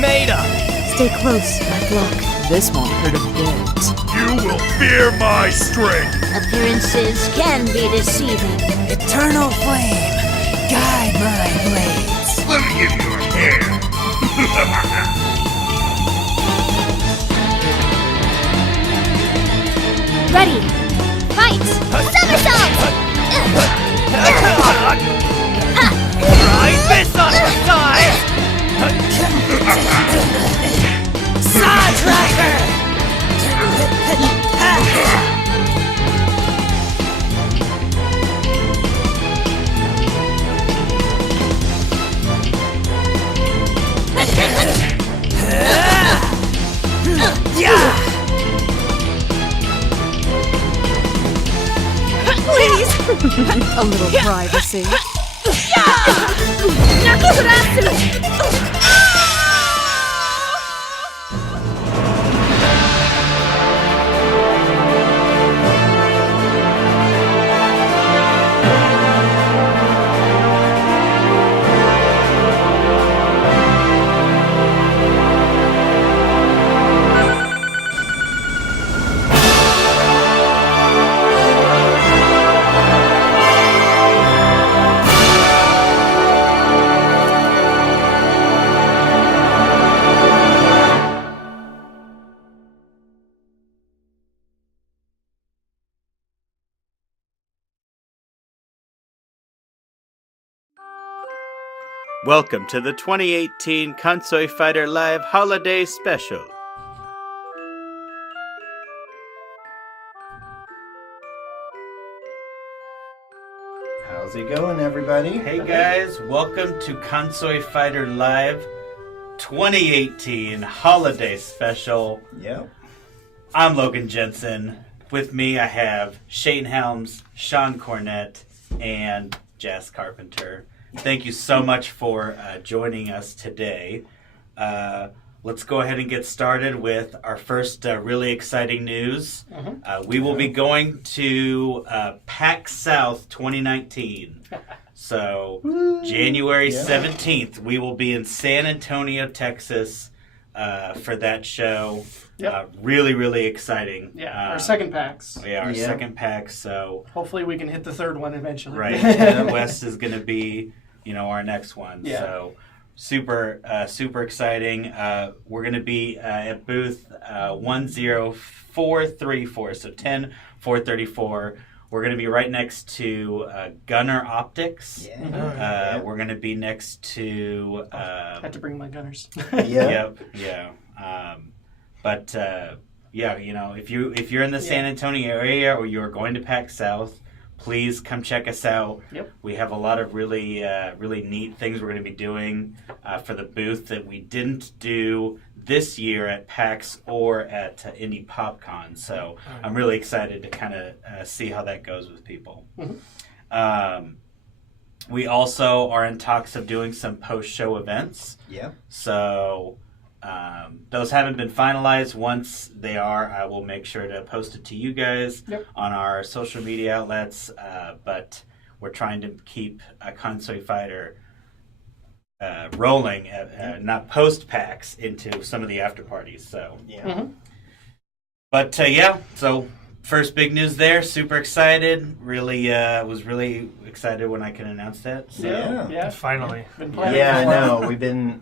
made of. Stay close, bad luck. This won't hurt a bit. You will fear my strength. Appearances can be deceiving. Eternal flame, guide my blades. Let me give you a hand. Ready! Fight! Somersault! Right fist on the side! Side Driver! Please! A little privacy. Welcome to the 2018 Konsui Fighter Live Holiday Special. How's it going, everybody? Hey guys, welcome to Konsui Fighter Live 2018 Holiday Special. Yep. I'm Logan Jensen. With me I have Shane Helms, Sean Cornett, and Jazz Carpenter. Thank you so much for joining us today. Let's go ahead and get started with our first really exciting news. We will be going to PAX South 2019. So January 17th, we will be in San Antonio, Texas for that show. Really, really exciting. Yeah, our second PAX. Our second PAX. So hopefully we can hit the third one eventually. Right. And West is going to be, our next one. Yeah. So super exciting. We're going to be at booth 10434. So 10434. We're going to be right next to Gunner Optics. Yeah. We're going to be next to. I had to bring my gunners. Yep. Yeah. If you're in the San Antonio area or you're going to PAX South, please come check us out. Yep. We have a lot of really neat things we're going to be doing for the booth that we didn't do this year at PAX or at Indie PopCon. So I'm really excited to kind of see how that goes with people. Mm-hmm. We also are in talks of doing some post-show events. Yeah. So those haven't been finalized. Once they are, I will make sure to post it to you guys on our social media outlets. But we're trying to keep a Konsui Fighter rolling, not post-PAX, into some of the after parties. So, But so first big news there. Super excited. Really was really excited when I could announce that. So. Yeah. Finally. Been planning Yeah, I for a while. know.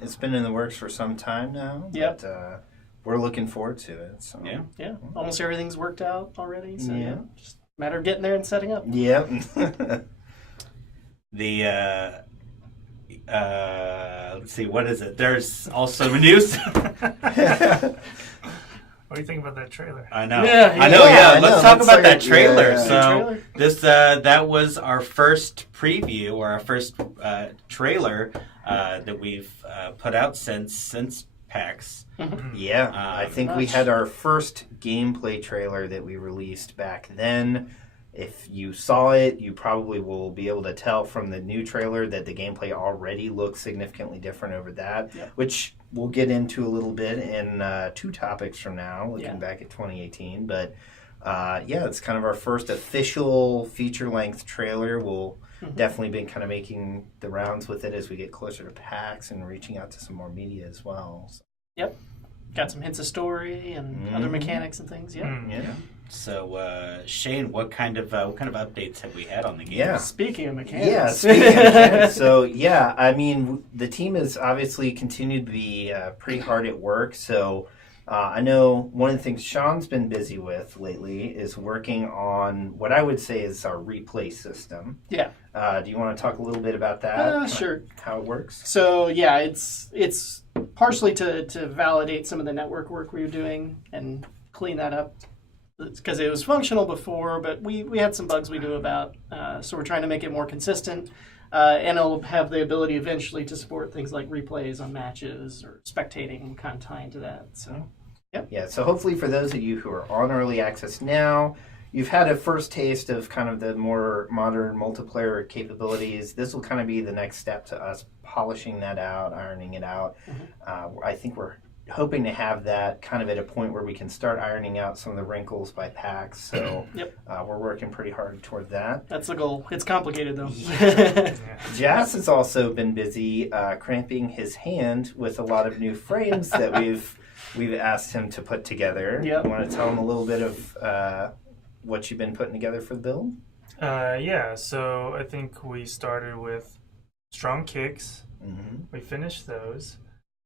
It's been in the works for some time now. Yep. But we're looking forward to it. So. Yeah. Almost everything's worked out already. So Yeah. just a matter of getting there and setting up. Yep. Let's see, what is it? There's also news. What do you think about that trailer? I know. Yeah, I know. yeah. Let's I know. talk Looks about like that a- trailer. yeah. So Trailer. this that was our first preview or our first trailer that we've put out since PAX. Yeah. I think we had our first gameplay trailer that we released back then. If you saw it, you probably will be able to tell from the new trailer that the gameplay already looks significantly different over that, which we'll get into a little bit in 2 topics from now, looking back at 2018. But yeah, it's kind of our first official feature-length trailer. We'll definitely been kind of making the rounds with it as we get closer to PAX and reaching out to some more media as well. So. Yep. Got some hints of story and other mechanics and things. Yeah. Yeah. So, Shane, what kind of updates have we had on the game? Yeah. Speaking of mechanics. Yeah, speaking of mechanics, so yeah, I mean, the team has obviously continued to be pretty hard at work. So I know one of the things Sean's been busy with lately is working on what I would say is our replay system. Yeah. Do you want to talk a little bit about that? Sure. How it works? So yeah, it's partially to validate some of the network work we were doing and clean that up, because it was functional before, but we had some bugs we knew about. So we're trying to make it more consistent, and it'll have the ability eventually to support things like replays on matches or spectating, kind of tying to that. So, yep. Yeah, so hopefully for those of you who are on early access now, you've had a first taste of kind of the more modern multiplayer capabilities. This will kind of be the next step to us polishing that out, ironing it out. I think we're hoping to have that kind of at a point where we can start ironing out some of the wrinkles by PAX. So we're working pretty hard toward that. That's the goal. It's complicated, though. Jazz has also been busy cramping his hand with a lot of new frames that we've asked him to put together. Yep. You want to tell him a little bit of what you've been putting together for the build? Yeah, so I think we started with strong kicks. Mm-hmm. We finished those.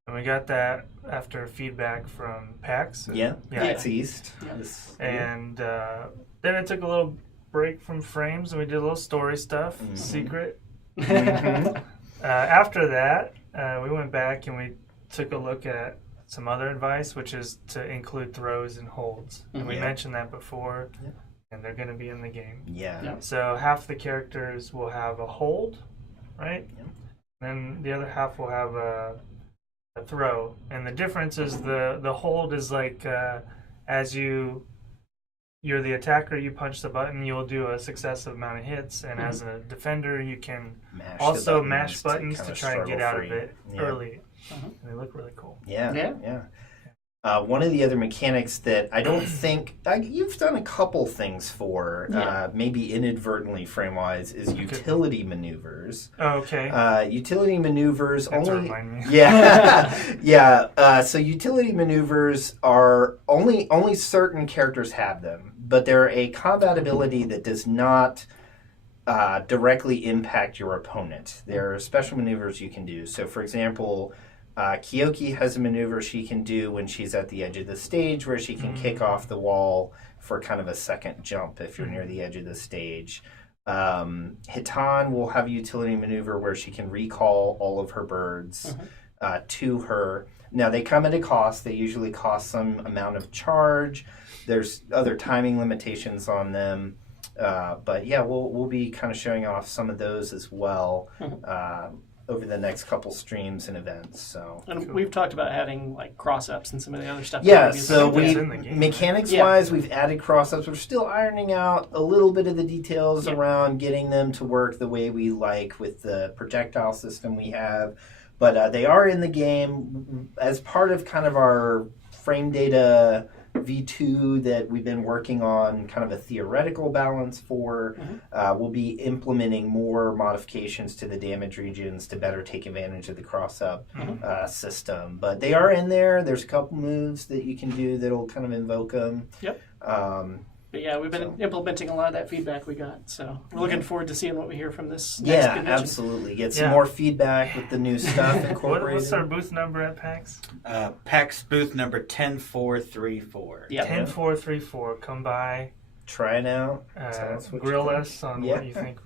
And we got that after feedback from PAX. PAX East. Yeah. And then I took a little break from frames and we did a little story stuff, secret. After that, we went back and we took a look at some other advice, which is to include throws and holds. And we mentioned that before, and they're going to be in the game. Yeah. So half the characters will have a hold, right? And the other half will have a throw. And the difference is the hold is like as you're the attacker, you punch the button, you'll do a successive amount of hits, and as a defender you can also mash buttons to try and get out of it early. And they look really cool. Yeah. One of the other mechanics that I don't think you've done a couple things for, maybe inadvertently frame-wise, is utility maneuvers. Oh, okay. Utility maneuvers That's only. remind me. Yeah. So utility maneuvers are only certain characters have them, but they're a combat ability that does not directly impact your opponent. There are special maneuvers you can do. So, for example, Kyoki has a maneuver she can do when she's at the edge of the stage where she can kick off the wall for kind of a second jump if you're near the edge of the stage. Hitan will have a utility maneuver where she can recall all of her birds to her. Now, they come at a cost. They usually cost some amount of charge. There's other timing limitations on them. But yeah, we'll be kind of showing off some of those as well over the next couple streams and events. So, and we've talked about adding like cross-ups and some of the other stuff. Yeah, so mechanics-wise, we've added cross-ups. We're still ironing out a little bit of the details around getting them to work the way we like with the projectile system we have. But they are in the game as part of kind of our frame data V2 that we've been working on kind of a theoretical balance for. We'll be implementing more modifications to the damage regions to better take advantage of the cross-up system. But they are in there. There's a couple moves that you can do that'll kind of invoke them. But yeah, we've been implementing a lot of that feedback we got. So we're looking forward to seeing what we hear from this next convention. Absolutely. Get some more feedback with the new stuff incorporated. What's our booth number at PAX? PAX booth number 10434. Yep. 10434. Come by. Try it out. Grill us on what you think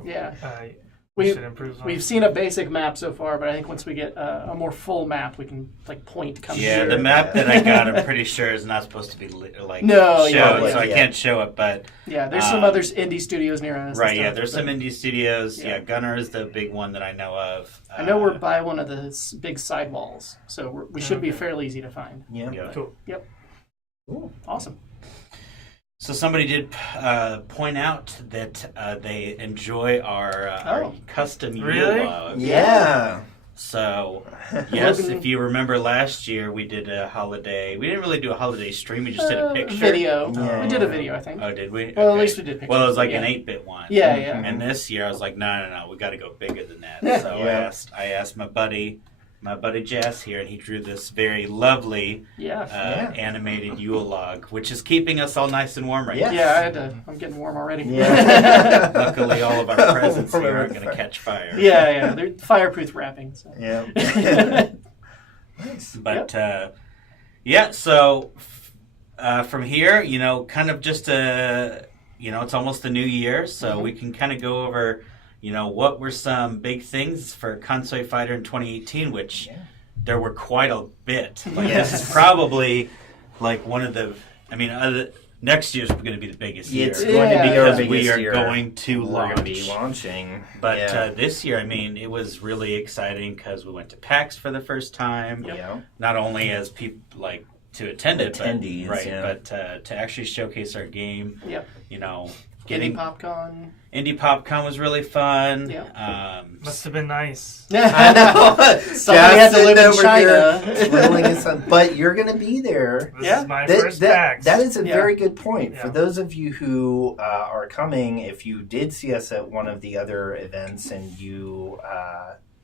we should improve on. We've seen a basic map so far, but I think once we get a more full map, we can like point come here. The map that I got, I'm pretty sure is not supposed to be showed, so I can't show it. But there's some other indie studios near us. Right, there's some indie studios. Gunner is the big one that I know of. I know we're by one of the big sidewalls, so we should be fairly easy to find. Cool. Yep. Cool. Awesome. So somebody did point out that they enjoy our custom Yule log. Yeah. So, yes, Logan- if you remember last year, we did a holiday. We didn't really do a holiday stream. We just did a picture. Video. Yeah. We did a video, I think. Oh, did we? Well, at Okay. least we did pictures. Well, it was like yeah. an 8-bit one. Yeah, yeah. And this year, I was like, no, we got to go bigger than that. So Yeah. I asked my buddy Jess here, and he drew this very lovely Yeah. animated Yule log, which is keeping us all nice and warm right Yeah. Yeah, I'm getting warm already. Yeah. now. Luckily, all of our presents Warm here over aren't the going to fire. catch fire. yeah. They're fireproof wrapping. So. Yeah. Nice. But so from here, kind of just it's almost the new year, so we can kind of go over, what were some big things for Konsui Fighter in 2018, which there were quite a bit. Like this is probably like one of the, next year's going to be the biggest year. It's going to be our because biggest we are year. going to We're launch. going to be launching. But yeah. this year, it was really exciting because we went to PAX for the first time. Yeah. Not only as people to attend it, Attendees, but, yeah. but to actually showcase our game. Yep. Getting PopCon. Indie PopCon was really fun. Yeah. Must have been nice. I know. Somebody had to live in China. Twiddling his thumb. But you're going to be there. This Yeah. is my first PAX. That is a Yeah. very good point. For Yeah. those of you who are coming, if you did see us at one of the other events and you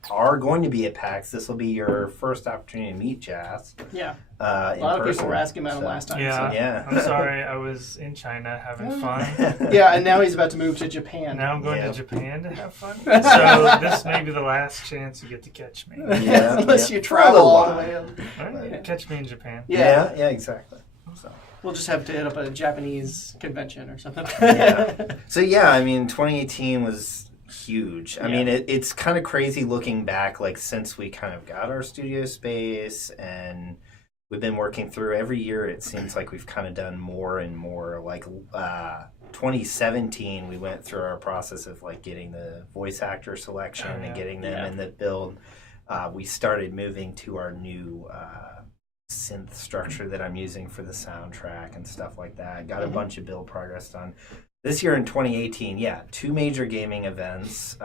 are going to be at PAX, this will be your first opportunity to meet Jazz. Yeah. A A lot of people were asking about him last time. Yeah. So. Yeah. I'm sorry, I was in China having fun. Yeah, and now he's about to move to Japan. Now I'm going Yeah. to Japan to have fun. So this may be the last chance you get to catch me. Yeah, Unless yeah. you travel all the For a way while. up. Right? Catch me in Japan. Yeah, exactly. So. We'll just have to hit up a Japanese convention or something. Yeah. So 2018 was huge. I mean, it's kind of crazy looking back, like since we kind of got our studio space and we've been working through every year. It seems like we've kind of done more and more. Like 2017, we went through our process of like getting the voice actor selection and getting them in the build. We started moving to our new synth structure that I'm using for the soundtrack and stuff like that. Got a bunch of build progress done. This year in 2018, 2 major gaming events.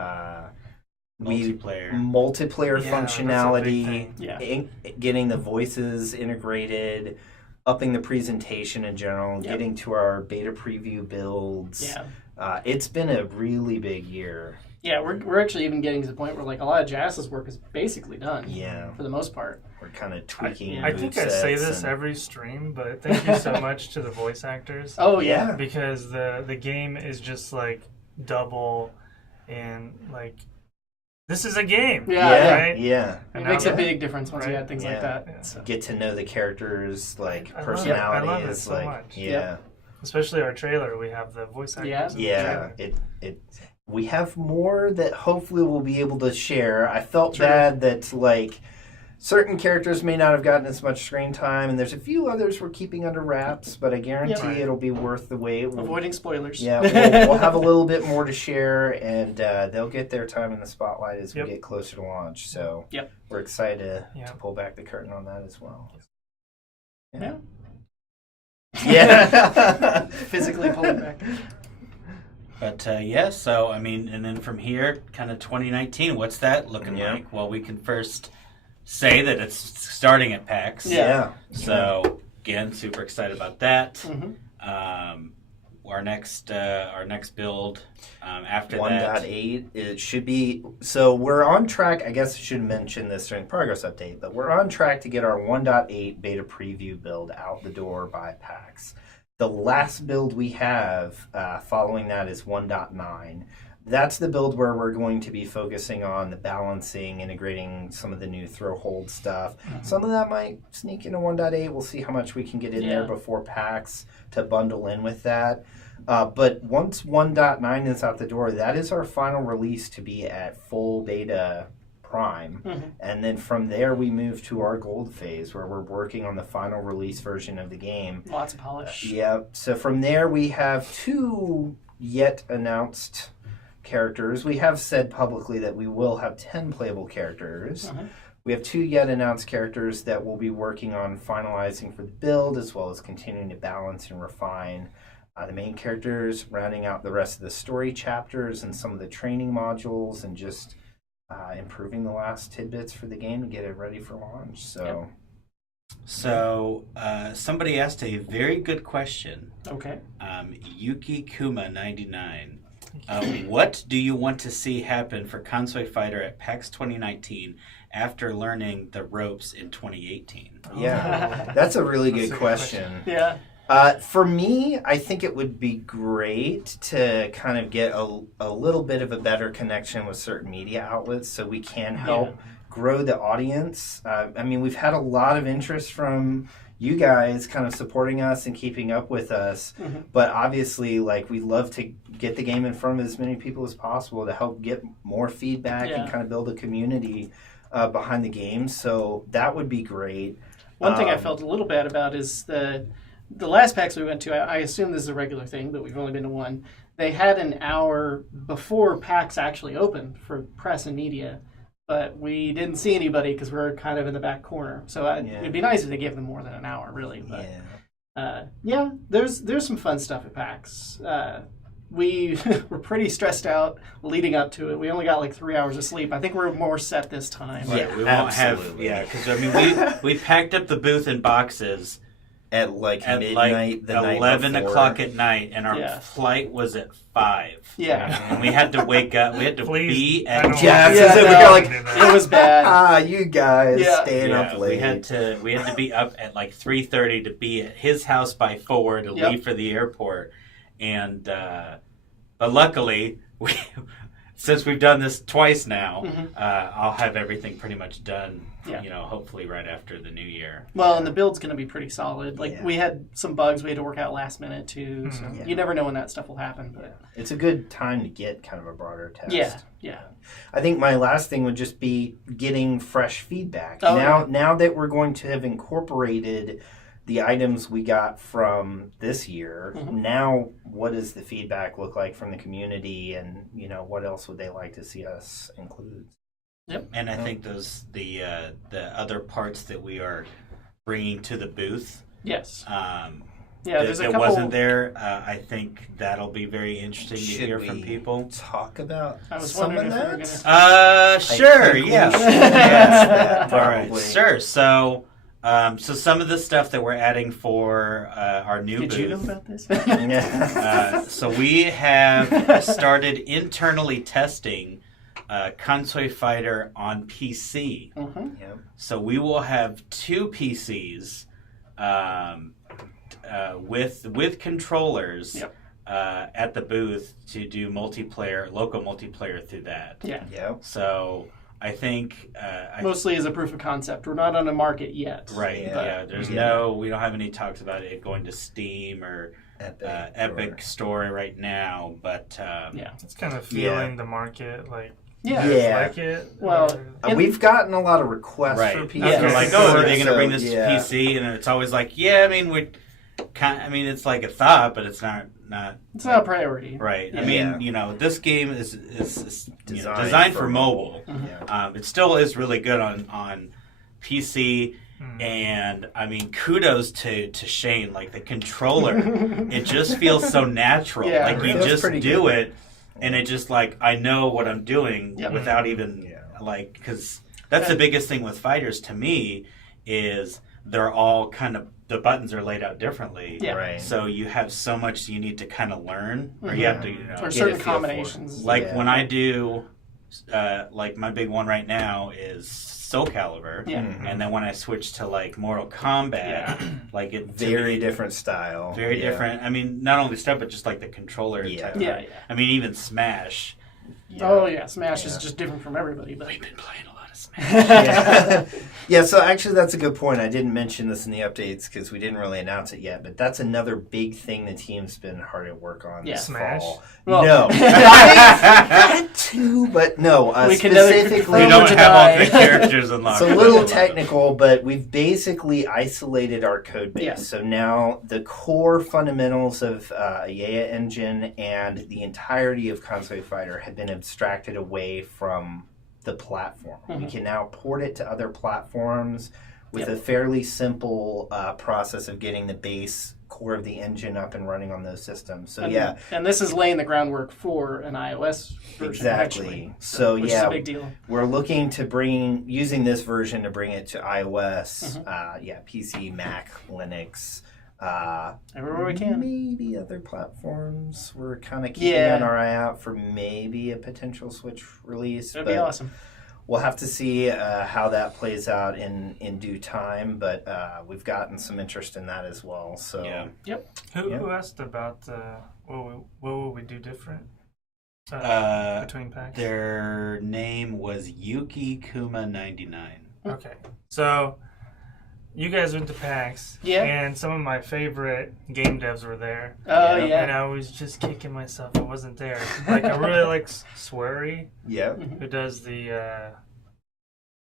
Multiplayer. Multiplayer Yeah, functionality, that's a big getting the voices integrated, upping the presentation in general, getting to our beta preview builds. Yeah. It's been a really big year. Yeah, we're actually even getting to the point where like a lot of Jazz's work is basically done. Yeah. For the most part. We're kind of tweaking. I think I say movesets this and- every stream, but thank you so much to the voice actors. Oh Yeah. Because the game is just like double in like this is a game. Yeah. Right? Yeah. And It makes now- a big difference once you Right. add things Yeah. like that. Yeah. So. Get to know the characters, like I love it. personalities. I love it so like, much. Yeah. Especially our trailer, we have the voice actors. Yeah. in the Yeah, trailer. it we have more that hopefully we'll be able to share. I felt True. bad that like certain characters may not have gotten as much screen time, and there's a few others we're keeping under wraps, but I guarantee Right. it'll be worth the wait. Avoiding spoilers. Yeah, we'll have a little bit more to share, and they'll get their time in the spotlight as we Yep. get closer to launch. So Yep. we're excited to Yeah. pull back the curtain on that as well. Yeah. Yeah. Physically pull it back. But so and then from here, kind of 2019, what's that looking Yeah. like? Well, we can first say that it's starting at PAX. Yeah. So again, super excited about that. Mhm. Our next build after 1.8 it should be, so we're on track. I guess I should mention this during progress update, but we're on track to get our 1.8 beta preview build out the door by PAX. The last build we have following that is 1.9. That's the build where we're going to be focusing on the balancing, integrating some of the new throw hold stuff. Some of that might sneak into 1.8. We'll see how much we can get in there Yeah. before PAX to bundle in with that. But once 1.9 is out the door, that is our final release to be at full beta prime. And then from there, we move to our gold phase where we're working on the final release version of the game. Lots of polish. Yep. So from there, we have 2 yet announced characters. We have said publicly that we will have 10 playable characters. We have 2 yet announced characters that we'll be working on finalizing for the build, as well as continuing to balance and refine the main characters, rounding out the rest of the story chapters and some of the training modules, and just improving the last tidbits for the game to get it ready for launch. So, So, somebody asked a very good question. Okay. Yuki Kuma 99. What do you want to see happen for Konsui Fighter at PAX 2019 after learning the ropes in 2018? yeah, that's a really That's good a good question. Yeah. For me, I think it would be great to kind of get a little bit of a better connection with certain media outlets so we can help grow the audience. I mean, we've had a lot of interest from you guys kind of supporting us and keeping up with us, but obviously, like, we'd love to get the game in front of as many people as possible to help get more feedback and kind of build a community behind the game. So that would be great. One thing I felt a little bad about is the last PAX we went to, I assume this is a regular thing, but we've only been to one. They had an hour before PAX actually opened for press and media, but we didn't see anybody because we were kind of in the back corner. So it'd be nice if they gave them more than an hour, really. But there's some fun stuff at PAX. We were pretty stressed out leading up to it. We only got like 3 hours of sleep. I think we're more set this time. Yeah, we won't absolutely. because I mean, we packed up the booth in boxes at midnight, the night 11 before. o'clock at night, and our flight was at 5. Yeah. And we had to wake up. We had to be I at don't Yeah, want so to we do got that. like, It was bad. you guys staying Yeah, up late. we had to be up at like 3:30 to be at his house by 4 to leave for the airport, and but luckily since we've done this twice now, I'll have everything pretty much done. Yeah. You know, hopefully right after the new year. Well, and the build's going to be pretty solid. Like, we had some bugs we had to work out last minute, too. So you never know when that stuff will happen. But It's a good time to get kind of a broader test. yeah. I think my last thing would just be getting fresh feedback. Oh, now that we're going to have incorporated the items we got from this year, now what does the feedback look like from the community, and what else would they like to see us include? Yep. And I think the other parts that we are bringing to the booth. Yes. Yeah, there's a that couple. wasn't there. I think that'll be very interesting to hear from people. Talk about I was some wondering of if we were that? gonna. Sure, think we yeah. should ask that, All right, probably. sure. So some of the stuff that we're adding for our new Did booth. you know about this? So we have started internally testing Konsui Fighter on PC. Yep. So we will have 2 PCs with controllers at the booth to do local multiplayer through that. Yeah. Yep. So I think Mostly as a proof of concept. We're not on the market yet. right. Yeah. Yeah. We don't have any talks about it going to Steam or Epic Store right now, but It's kind of feeling the market, like, Yeah. you guys Yeah. like it. Well, or- We've gotten a lot of requests right. for PC. Yeah. They're like, Yeah. oh, are they going to bring this yeah. to PC? And it's always like, yeah, I mean, it's like a thought, but it's not. It's not a priority. Right. I Yeah. mean, this game is Designed designed for for mobile. Yeah. It still is really good on PC. And I mean, kudos to Shane. Like the controller, it just feels so natural. Yeah, like you feels just pretty do good. it, and it just like I know what I'm doing without even like, because that's the biggest thing with fighters to me is they're all kind of, the buttons are laid out differently. Yeah. Right. So you have so much you need to kind of learn, or you have to, Or Get certain a feel for it. combinations. like Yeah. when I do, like my big one right now is Soul Calibur. Yeah. And then when I switch to like Mortal Kombat, like it to Very me, different style. very Yeah. different. I mean, not only stuff, but just like the controller. Yeah. type. Yeah. I mean, even Smash. Oh, yeah. Smash is just different from everybody. But We've been playing a lot of Smash. Yeah. Yeah, so actually that's a good point. I didn't mention this in the updates because we didn't really announce it yet, but that's another big thing the team's been hard at work on this Smash? fall. Well- no. I had to, but no. We can neither specifically, confirm We or don't have all the deny. characters unlocked. it's a little technical, but we've basically isolated our code base. Yeah. So now the core fundamentals of Yaya Engine and the entirety of Konsui Fighter have been abstracted away from the platform. We can now port it to other platforms with a fairly simple process of getting the base core of the engine up and running on those systems. So and this is laying the groundwork for an iOS version exactly. eventually, So which is a big deal. we're looking to using this version to bring it to iOS, PC, Mac, Linux. Everywhere we can. Maybe other platforms. We're kind of keeping an eye out for maybe a potential Switch release. That'd be awesome. We'll have to see how that plays out in due time, but we've gotten some interest in that as well. So, Who asked about what will we do different between packs? Their name was Yuki Kuma 99. Okay, so you guys went to PAX, and some of my favorite game devs were there. Oh, yeah. And I was just kicking myself I wasn't there. Like, I really like Swery, who does the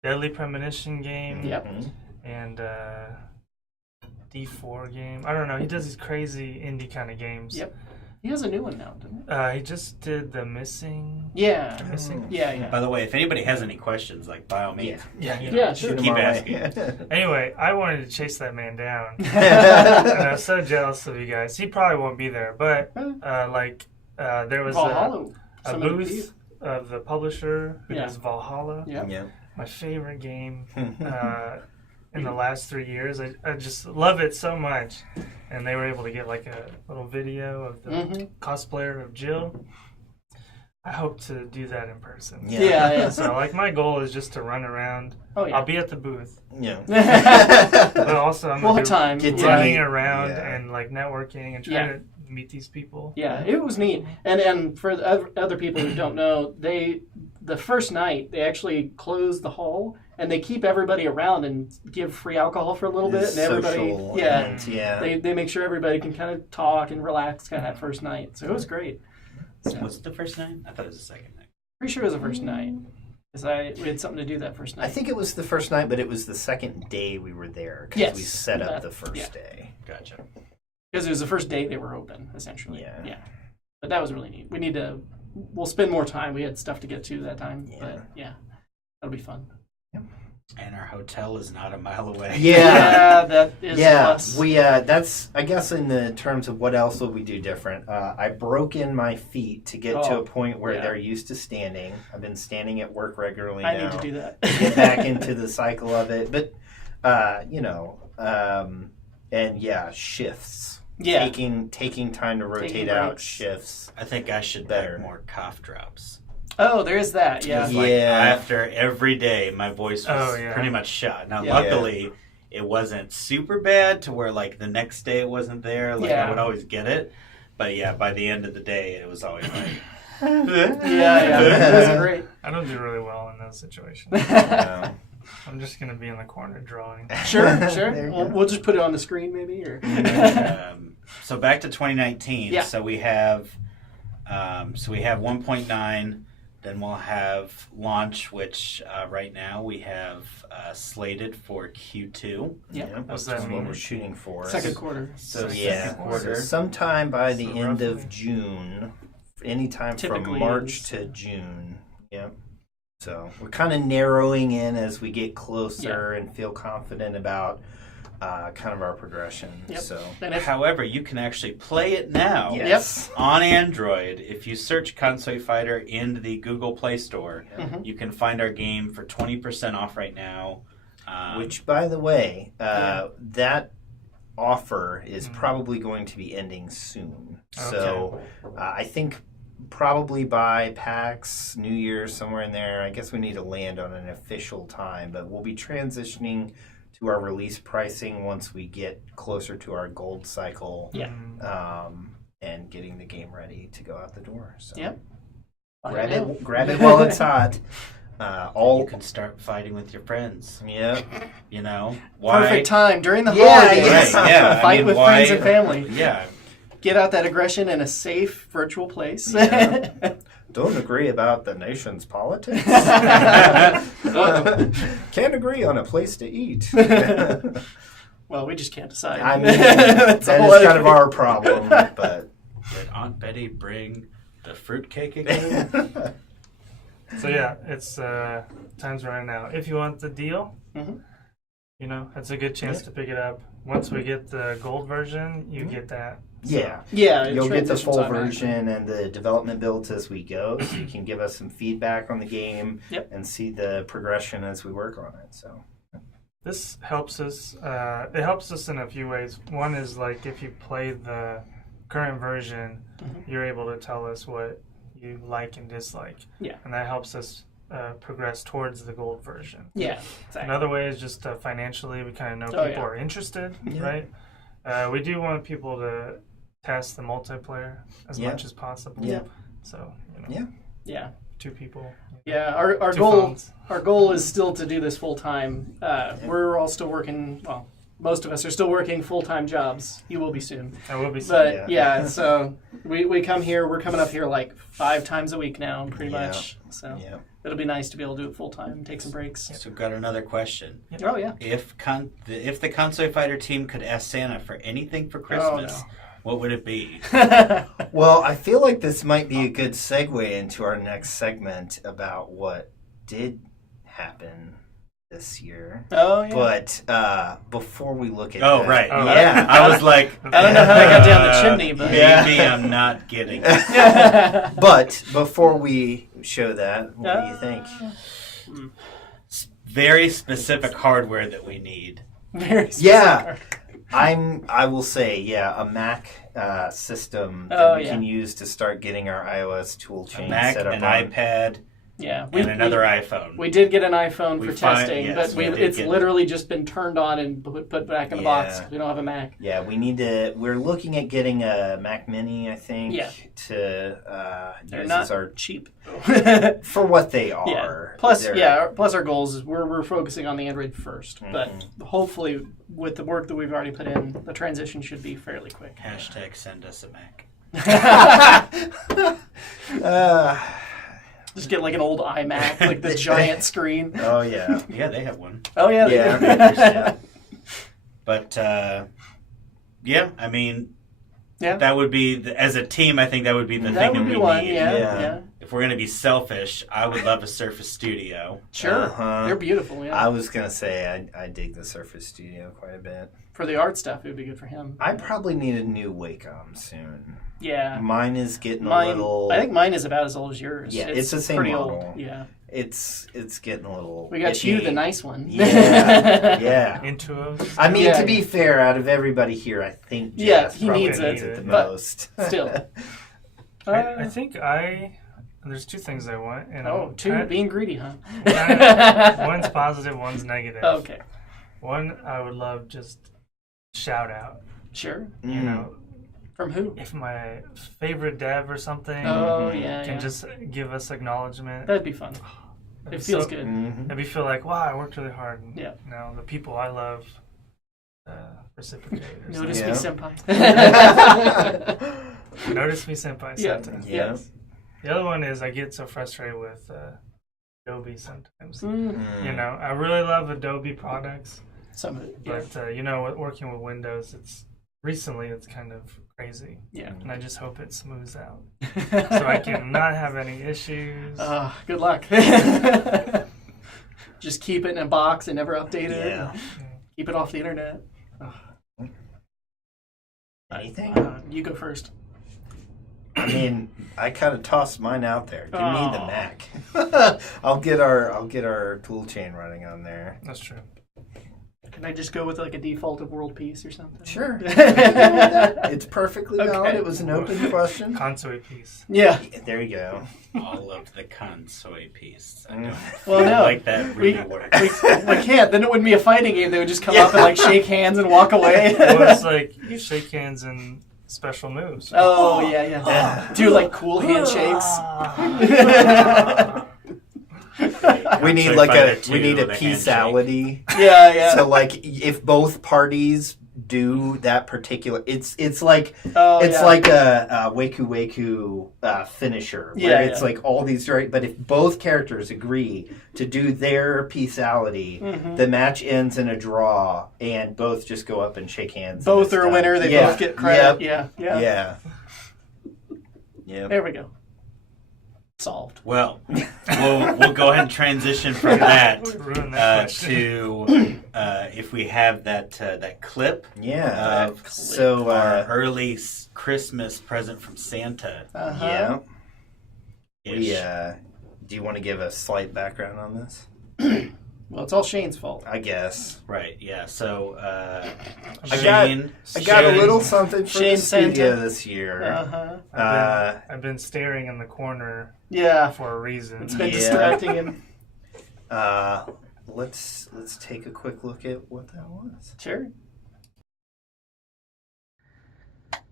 Deadly Premonition game, and D4 game. I don't know, he does these crazy indie kind of games. Yep. He has a new one now, doesn't he? He just did The Missing. Yeah. Missing? Yeah. By the way, if anybody has any questions, like by all means, Sure. keep asking. Anyway, I wanted to chase that man down. And I was so jealous of you guys. He probably won't be there, but there was a booth of the publisher who does Valhalla. Yeah. My favorite game in the last 3 years. I just love it so much. And they were able to get like a little video of the cosplayer of Jill. I hope to do that in person. Yeah. So like my goal is just to run around. Oh, yeah. I'll be at the booth. Yeah. But also I'm we'll have time. running around and like networking and trying to meet these people. Yeah, it was neat. And for the other people who don't know, the first night they actually close the hall and they keep everybody around and give free alcohol for a little bit, and everybody they make sure everybody can kind of talk and relax kind of that first night. So it was great. So, was it the first night? I thought it was the second night. Pretty sure it was the first night. Because we had something to do that first night. I think it was the first night, but it was the second day we were there because we set up the first day. Gotcha. Because it was the first day they were open, essentially. Yeah. But that was really neat. We'll spend more time. We had stuff to get to that time. Yeah. But that'll be fun. And our hotel is not a mile away. Yeah, that is plus. We that's I guess in the terms of what else will we do different. I broke in my feet to get to a point where they're used to standing. I've been standing at work regularly now. I need to do that. Get back into the cycle of it, but shifts. Yeah. Taking time to rotate out shifts. I think I should better more cough drops. Oh, there is that. Yeah. Like after every day, my voice was pretty much shot. Now, luckily, it wasn't super bad to where like the next day it wasn't there. Like I would always get it, but by the end of the day, it was always like. It was great. I don't do really well in those situations. I'm just gonna be in the corner drawing. Sure. We'll just put it on the screen, maybe. Or so back to 2019. Yeah. So we have 1.9. Then we'll have launch, which right now we have slated for Q2. That's what we're shooting for. Second quarter. So second quarter. So sometime by the end of June, anytime from March to June. Yep. So we're kind of narrowing in as we get closer and feel confident about kind of our progression. Yep. So, however, you can actually play it now on Android. If you search Konsui Fighter in the Google Play Store, you can find our game for 20% off right now. Which, by the way, that offer is probably going to be ending soon. Okay. So I think probably by PAX, New Year, somewhere in there. I guess we need to land on an official time, but we'll be transitioning to our release pricing once we get closer to our gold cycle and getting the game ready to go out the door. So grab it while it's hot. You can start fighting with your friends. Yeah. You know, why? Perfect time during the holidays. Right, yeah. Fight with friends and family. Yeah. Get out that aggression in a safe virtual place. Yeah. Don't agree about the nation's politics. Can't agree on a place to eat. Well, we just can't decide. I mean, that is kind of our problem. But did Aunt Betty bring the fruitcake again? So yeah, it's time's running out. If you want the deal, You know, it's a good chance to pick it up. Once we get the gold version, you get that. So, Yeah. Yeah, You'll get the transitions full automatically. version and the development builds as we go, so you can give us some feedback on the game and see the progression as we work on it. So this helps us. It helps us in a few ways. One is like if you play the current version, you're able to tell us what you like and dislike. Yeah. And that helps us progress towards the gold version. Yeah, exactly. Another way is just financially, we kind of know people are interested, right? We do want people to test the multiplayer as much as possible. Yeah. So, you know, Yeah. 2 people. Yeah, our Two goal phones. our goal is still to do this full time. We're all still working. Well, most of us are still working full time jobs. You will be soon. I will be. But so we come here. We're coming up here like 5 times a week now, pretty much. So it'll be nice to be able to do it full time, take some breaks. So we've got another question. Oh yeah. If the Konsui Fighter team could ask Santa for anything for Christmas, what would it be? well, I feel like this might be a good segue into our next segment about what did happen this year. Oh yeah. But before we look at Oh, that, right. yeah. I was like, I don't know how they got down the chimney, but maybe I'm not getting it. But before we show that, what do you think? Very specific hardware that we need. very Yeah. specific. I will say, a Mac system that we can use to start getting our iOS tool A chain Mac, set up an on. iPad, Yeah. and another iPhone. We did get an iPhone We for find- testing, yes, but we did it's get- literally just been turned on and put back in the box. Yeah. We don't have a Mac. Yeah, we're looking at getting a Mac Mini, I think, Yeah. to They're use not as our cheap. for what they Yeah. are. Plus, They're- plus our goals is we're focusing on the Android first, Mm-hmm. but hopefully with the work that we've already put in, the transition should be fairly quick. Hashtag send us a Mac. Just get like an old iMac, like the giant screen. Oh yeah, Yeah, they have one. Oh yeah, they yeah. do. yeah. But, I mean, Yeah. that would be, as a team, I think that would be the That thing would that be we one. need. Yeah, Yeah. yeah. If we're going to be selfish, I would love a Surface Studio. Sure, Uh-huh. they're beautiful. Yeah, I was gonna say I dig the Surface Studio quite a bit. for the art stuff, it would be good for him. I probably need a new Wacom soon. Yeah, Mine is getting mine. a little. I think mine is about as old as yours. Yeah, it's the same pretty model. old. Yeah, it's getting a little. we got itchy. you the nice one. Yeah, yeah. Intuos. I mean, Yeah. to be fair, out of everybody here, I think Yeah, Jess he probably needs it it, the but most. Still. I think there's 2 things I want. And Oh, two I'm being greedy, huh? one's positive, one's negative. Okay, One, I would love just shout out. sure. You know, From who? if my favorite dev or something Oh yeah, can yeah. just give us acknowledgement. That'd be fun. It feels good. Mhm. It'd be feel like, wow, I worked really hard. And, Yeah. You know, the people I love reciprocate. or Notice Yeah. me, senpai. something. Notice me, senpai. Yeah. Santa. Yeah. Yes. The other one is I get so frustrated with Adobe sometimes. Mm. You know, I really love Adobe products, Some of it. Yeah. but you know, working with Windows, it's kind of crazy, Yeah. and I just hope it smooths out so I can not have any issues. Good luck. Just keep it in a box and never update it. Yeah. Keep it off the internet. Anything? You go first. I mean, I kind of tossed mine out there. Give me the Oh. Mac. I'll get our tool chain running on there. That's true. Can I just go with like a default of world peace or something? Sure. It's perfectly valid. Okay. It was an open question. Konsui piece. Yeah. There you go. All of the Konsui piece. I don't Well, feel no. like that really works. We can't. Then it wouldn't be a fighting game. They would just come up and like shake hands and walk away. Well, it's like you shake hands in special moves. Oh yeah. Do like cool handshakes. We need Konsui like Fighter we 2 need a with a peaceality. Yeah. So like if both parties do that particular, it's like Oh, it's yeah. like a Waku finisher where Yeah, it's yeah. like all these right. But if both characters agree to do their peaceality, Mm-hmm. the match ends in a draw, and both just go up and shake hands. and Both it's are a done. winner. They Yeah. both get credit. Yep. Yeah. Yeah. Yep. There we go. solved. Well, we'll go ahead and transition from that Ruin that question. to if we have that clip Yeah. of So, our early Christmas present from Santa. yeah. Ish. Do you want to give a slight background on this? Well, it's all Shane's fault. I guess. Right. Yeah. So I got Shane, I got a Shane- little something for Shane the studio Santa. this year. I've been staring in the corner Yeah, for a reason. it's been Yeah. distracting him. Let's take a quick look at what that was. Sure.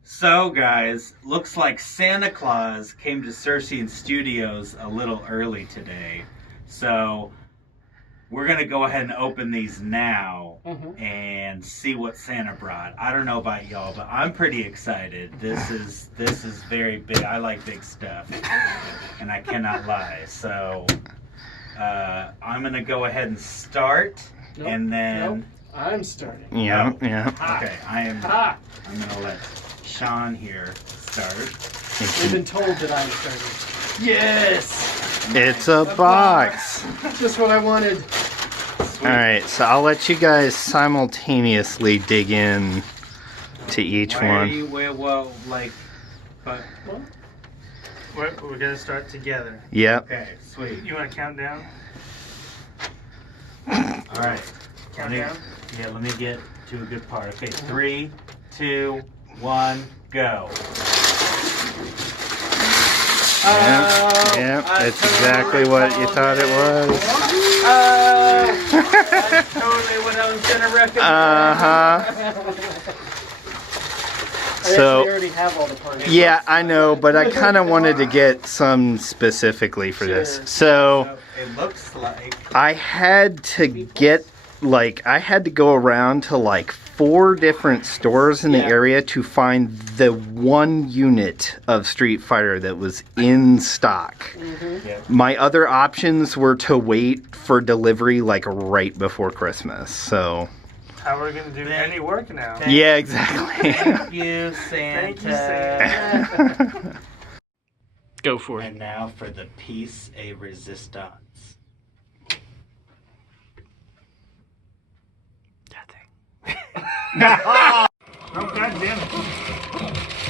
So, guys, looks like Santa Claus came to Circean Studios a little early today. So, we're going to go ahead and open these now and see what Santa brought. I don't know about y'all, but I'm pretty excited. This is very big. I like big stuff, and I cannot lie. So, I'm going to go ahead and start, Nope, and then... Nope. I'm starting. Yeah, Oh. yeah. Okay, I'm going to let Sean here start. We've been told that I'm starting. Yes! It's a box. Just what I wanted. All right, so I'll let you guys simultaneously dig in to each Why are one. you, well, like, but, We're gonna start together. Yep. okay, sweet. You want to count down? All right. Count Let me- down. Yeah, let me get to a good part. Okay, 3, 2, 1, go. Yep, that's exactly what you thought it was. That's totally what I was gonna recommend. I actually So, already have all the parts. yeah, I know, but I kind of wanted to get some specifically for this. Sure. So, It looks like. I had to I had to go around to like 4 different stores in the Yeah. area to find the one unit of Street Fighter that was in stock. Yeah. My other options were to wait for delivery like right before Christmas. So, How are we gonna do any work now? yeah, exactly. Thank you, Santa. Thank you, Santa. Go for it. And now for the piece a resistance. Oh, God damn it.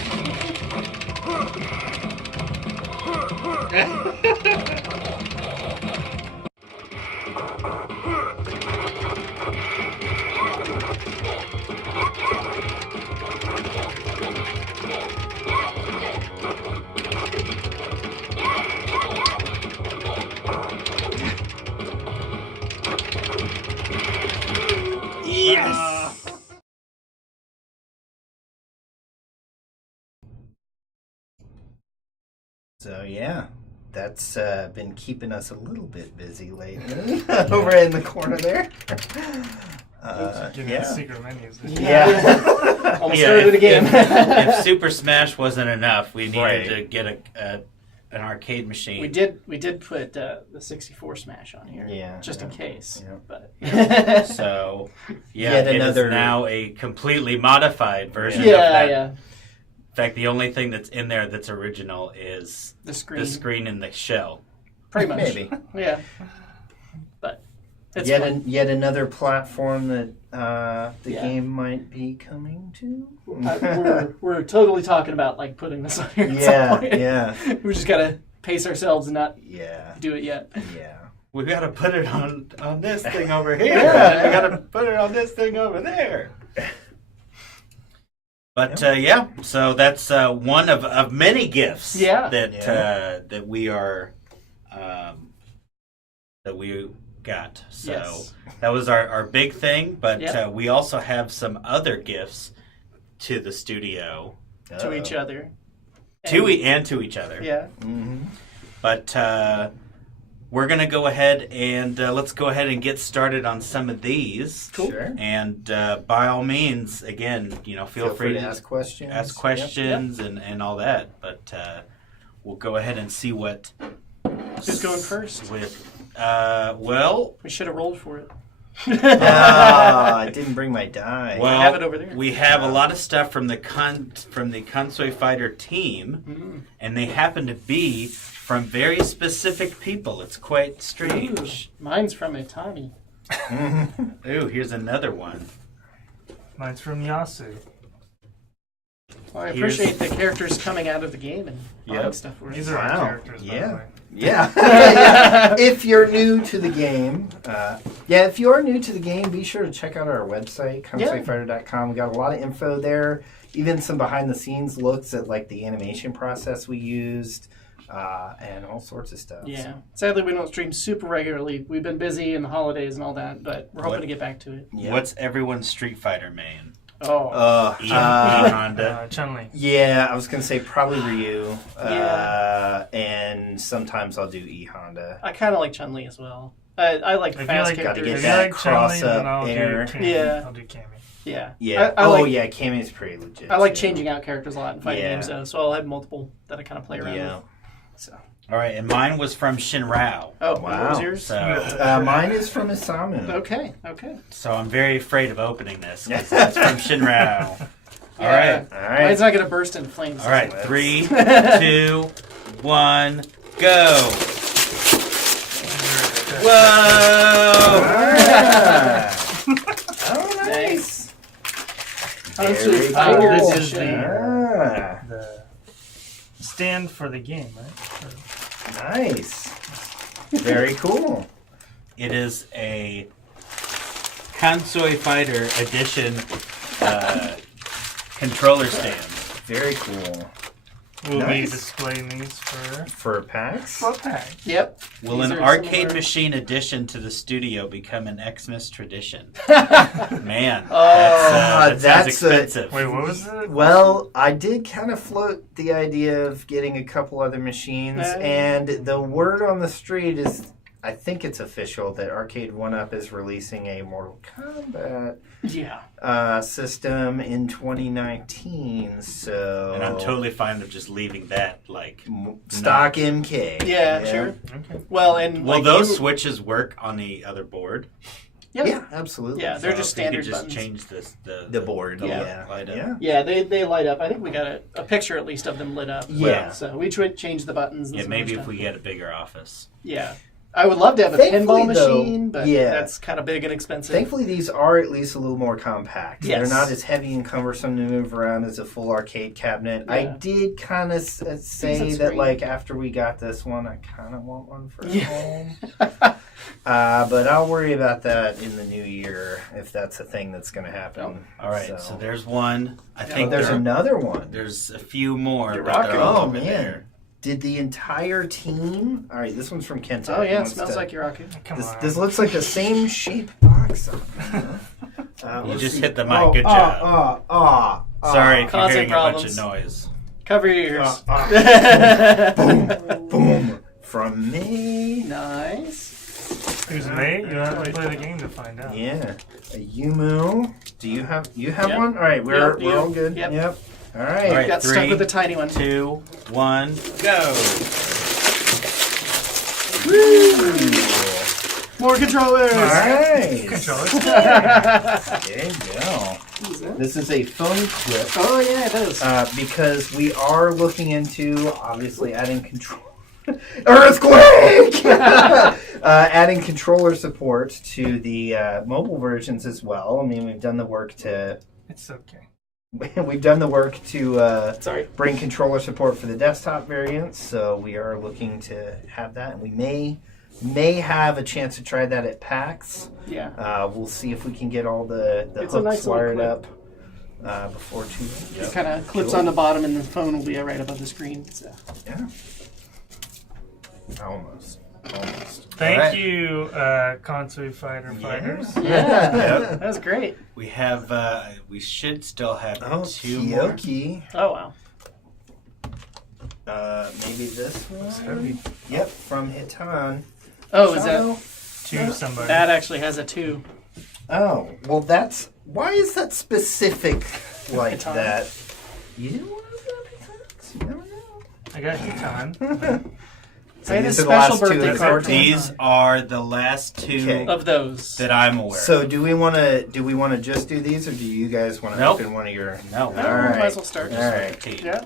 Yes! So yeah, that's been keeping us a little bit busy lately over in the corner there. Giving Yeah. us secret menus. Yeah. Almost Yeah, started if, again. if Super Smash wasn't enough, we needed Right. to get an arcade machine. we did put the 64 Smash on here. Yeah, Just in yeah. case. Yeah. But So, yeah, Yet it another- is now a completely modified version of yeah, that. yeah. In fact, the only thing that's in there that's original is The screen. the screen and the shell. Pretty much. Maybe. Yeah. But it's Yet, fun. yet another platform that the Yeah. game might be coming to. We're totally talking about like putting this on here. At Yeah, some point. yeah, We just gotta pace ourselves and not yeah, do it yet. yeah. We gotta put it on this thing over here. Yeah. We gotta put it on this thing over there. But yeah, so that's one of many gifts. Yeah. That we are that we got. So Yes. that was our big thing. But Yep. we also have some other gifts to the studio, To each other. to each other. Yeah. Mm-hmm. But we're gonna go ahead and let's go ahead and get started on some of these. Cool. Sure. And by all means, again, feel free to ask questions. ask questions and all that. But we'll go ahead and see what. Who's going first? With well, We should have rolled for it. I didn't bring my die. well, have it over there. we have a lot of stuff from the Konsui Fighter team, and they happen to be from very specific people. It's quite strange. Mine's from Itami. Ooh, here's another one. Mine's from Yasu. Well, I Here's- appreciate the characters coming out of the game and buying Yep. stuff for us. These are Wow. our characters, by the Yeah. way. Yeah. Yeah. If you're new to the game, if you are new to the game, be sure to check out our website, konsuifighter.com. We got a lot of info there, even some behind the scenes looks at like the animation process we used, and all sorts of stuff. Yeah. Sadly, we don't stream super regularly. We've been busy in the holidays and all that, but we're hoping What? to get back to it. Yeah. What's everyone's Street Fighter main? Oh. Honda. Chun-Li. Yeah, I was gonna say probably Ryu, and sometimes I'll do E Honda. I kind of like Chun-Li as well. I like If you fast like, gotta characters. get if you that like cross Chun-Li, then up I'll air. do Cammy. Yeah. I'll do Cammy. Yeah. Yeah. I like, Cammy's pretty legit. I like too. changing out characters a lot in fighting Yeah. games, so I'll have multiple that I kind of play around Yeah. with. So. All right, and mine was from Shinrao. Oh, Wow. what was yours? So, Mine is from Isamu. Okay. so I'm very afraid of opening this. 'Cause it's from Shinrao. All right. All right. Mine's not going to burst into flames. All right, 3, 2, 1, go. Whoa! Oh, nice. Konsui Very Fighter cool. This is Edition. the stand for the game, right? Nice. Very cool. It is a Konsui Fighter Edition controller stand. Very cool. We'll be Nice. displaying these for For PAX? pack. Yep. Will These an are arcade similar. machine addition to the studio become an Xmas tradition? Man, that sounds that's expensive. Wait, what was it? Well, I did kind of float the idea of getting a couple other machines, and the word on the street is, I think it's official, that Arcade 1-Up is releasing a Mortal Kombat Yeah. system in 2019, so... And I'm totally fine with just leaving that like. Stock MK. Yeah, sure. Okay. Well, and Will like those you- switches work on the other board? Yep. Yeah, absolutely. Yeah, they're So just if you could standard just buttons. change this The board, the yeah. light up. Yeah. Yeah, they light up. I think we got a picture at least of them lit up. Yeah. So we should change the buttons. And Yeah, some maybe other if stuff. we get a bigger office. Yeah. I would love to have a Thankfully, pinball though, machine, but yeah. that's kind of big and expensive. Thankfully, these are at least a little more compact. Yes. They're not as heavy and cumbersome to move around as a full arcade cabinet. I Yeah. did kind of say Decent that, screen. like, after we got this one, I kind of want one for Yeah. home. But I'll worry about that in the new year if that's a thing that's going to happen. All right, so there's one. I think there's another one. there's a few more, You're but they're rocking. all Oh, over man. there. Did the entire team? All right, this one's from Kenta. Oh He yeah, it wants smells to- like your rocket. Come on. This looks like the same shape box. You just hit the mic. Good job. Sorry if you're Causing hearing a bunch of problems. noise. Cover your ears. Boom. From me. Nice. Who's mate? You have to play the game to find out. Yeah. A Yumu. Do you have Yep. one? All right, we're Yep, all good. yep. All right. All right. Got stuck 3, with the tiny one. 2, 1, go. More controllers. All right. Controllers. There you go. This is a phone clip Oh yeah, it is. because we are looking into obviously adding control. Earthquake! Adding controller support to the mobile versions as well. I mean, we've done the work to It's okay. Sorry. bring controller support for the desktop variants, so we are looking to have that, and we may have a chance to try that at PAX. Yeah. We'll see if we can get all the It's a hooks nice little wired clip. up before too late. It kind of clips Cool. on the bottom, and the phone will be right above the screen. So. Yeah. Almost. Thank All right. you, Konsui Fighter Fighters. Yeah, Yep. that was great. We have. We should still have Oh, 2 more. Kyoki. Oh wow. Maybe this one. Heavy. Yep, from Hitan. Oh, is that To somebody. that actually has a 2? Oh, well, that's why is that specific like Hitan. that? You didn't want to go to PAX? You never know. I got Hitan. I had a these are the special last two birthday that's card working. These are the last 2 Okay. of those. that I'm aware. So do we want to just do these, or do you guys want to Nope. open one of your? no. Oh, All right. might as well start. All right. Okay. Yeah.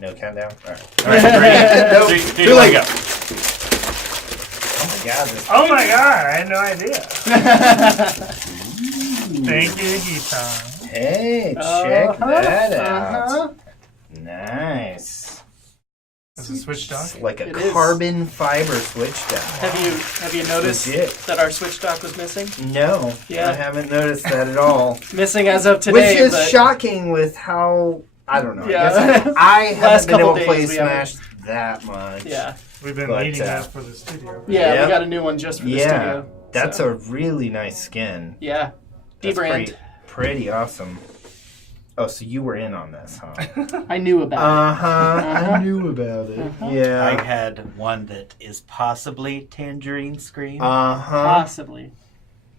No countdown? All right. All right, Nope. three, Too late. go. Oh my god. This Oh my god, I had no idea. Thank you, Gitan. Hey, check that out. Uh-huh. Nice. It's a switch dock. It's like a It is. carbon fiber switch dock. Have you noticed Legit. that our switch dock was missing? No, Yeah. I haven't noticed that at all. Missing as of today. Which is but shocking with how, I don't know. Yeah. I guess I Last haven't been able couple to play days we haven't- Smash that much. Yeah. We've been But, needing uh, that for the studio. Yeah, Yeah. we got a new one just for the Yeah, studio. that's so. a really nice skin. Yeah. That's D-brand. pretty awesome. Oh, so you were in on this, huh? I knew about Uh-huh. I knew about it. I Yeah. had one that is possibly Tangerine Scream. it. Uh-huh. Possibly.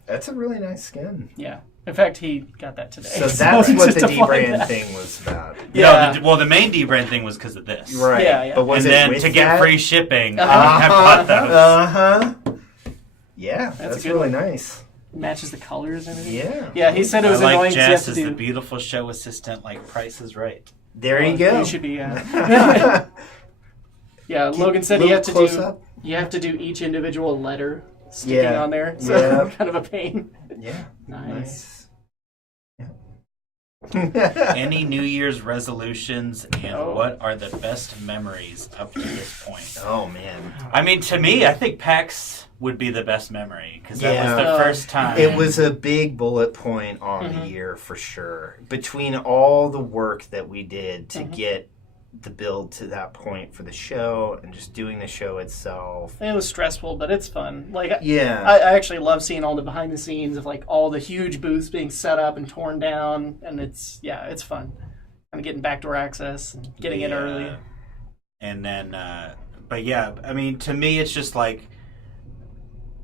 That's a really nice skin. Yeah. In fact, he got that today. So that's what just the to find D-brand that. thing was about. Yeah. No, the main D-brand thing was because of this. Right. Yeah, yeah. But was And it then with to get that? free shipping, I Uh-huh. bought those. Uh-huh. Yeah, a that's good really one. nice. Matches the colors and everything. Yeah. Yeah, he said it I was like annoying because Jess you as have the to do... beautiful show assistant, like Price is Right. There you go. You should be, yeah. Yeah, Logan said you Little have to close do... up. You have to do each individual letter sticking Yeah. on there. So Yeah. kind of a pain. Yeah. Nice. Yeah. Any New Year's resolutions, and Oh. what are the best memories up to this point? Oh man. I mean, to me, I think PAX would be the best memory because that was Yeah. the first time. It was a big bullet point on Mm-hmm. the year for sure. Between all the work that we did to Mm-hmm. get the build to that point for the show and just doing the show itself. It was stressful, but it's fun. Like, Yeah. I actually love seeing all the behind the scenes of like all the huge booths being set up and torn down, and it's fun. Kind of getting backdoor access and getting in early. And then, but yeah, I mean, to me, it's just like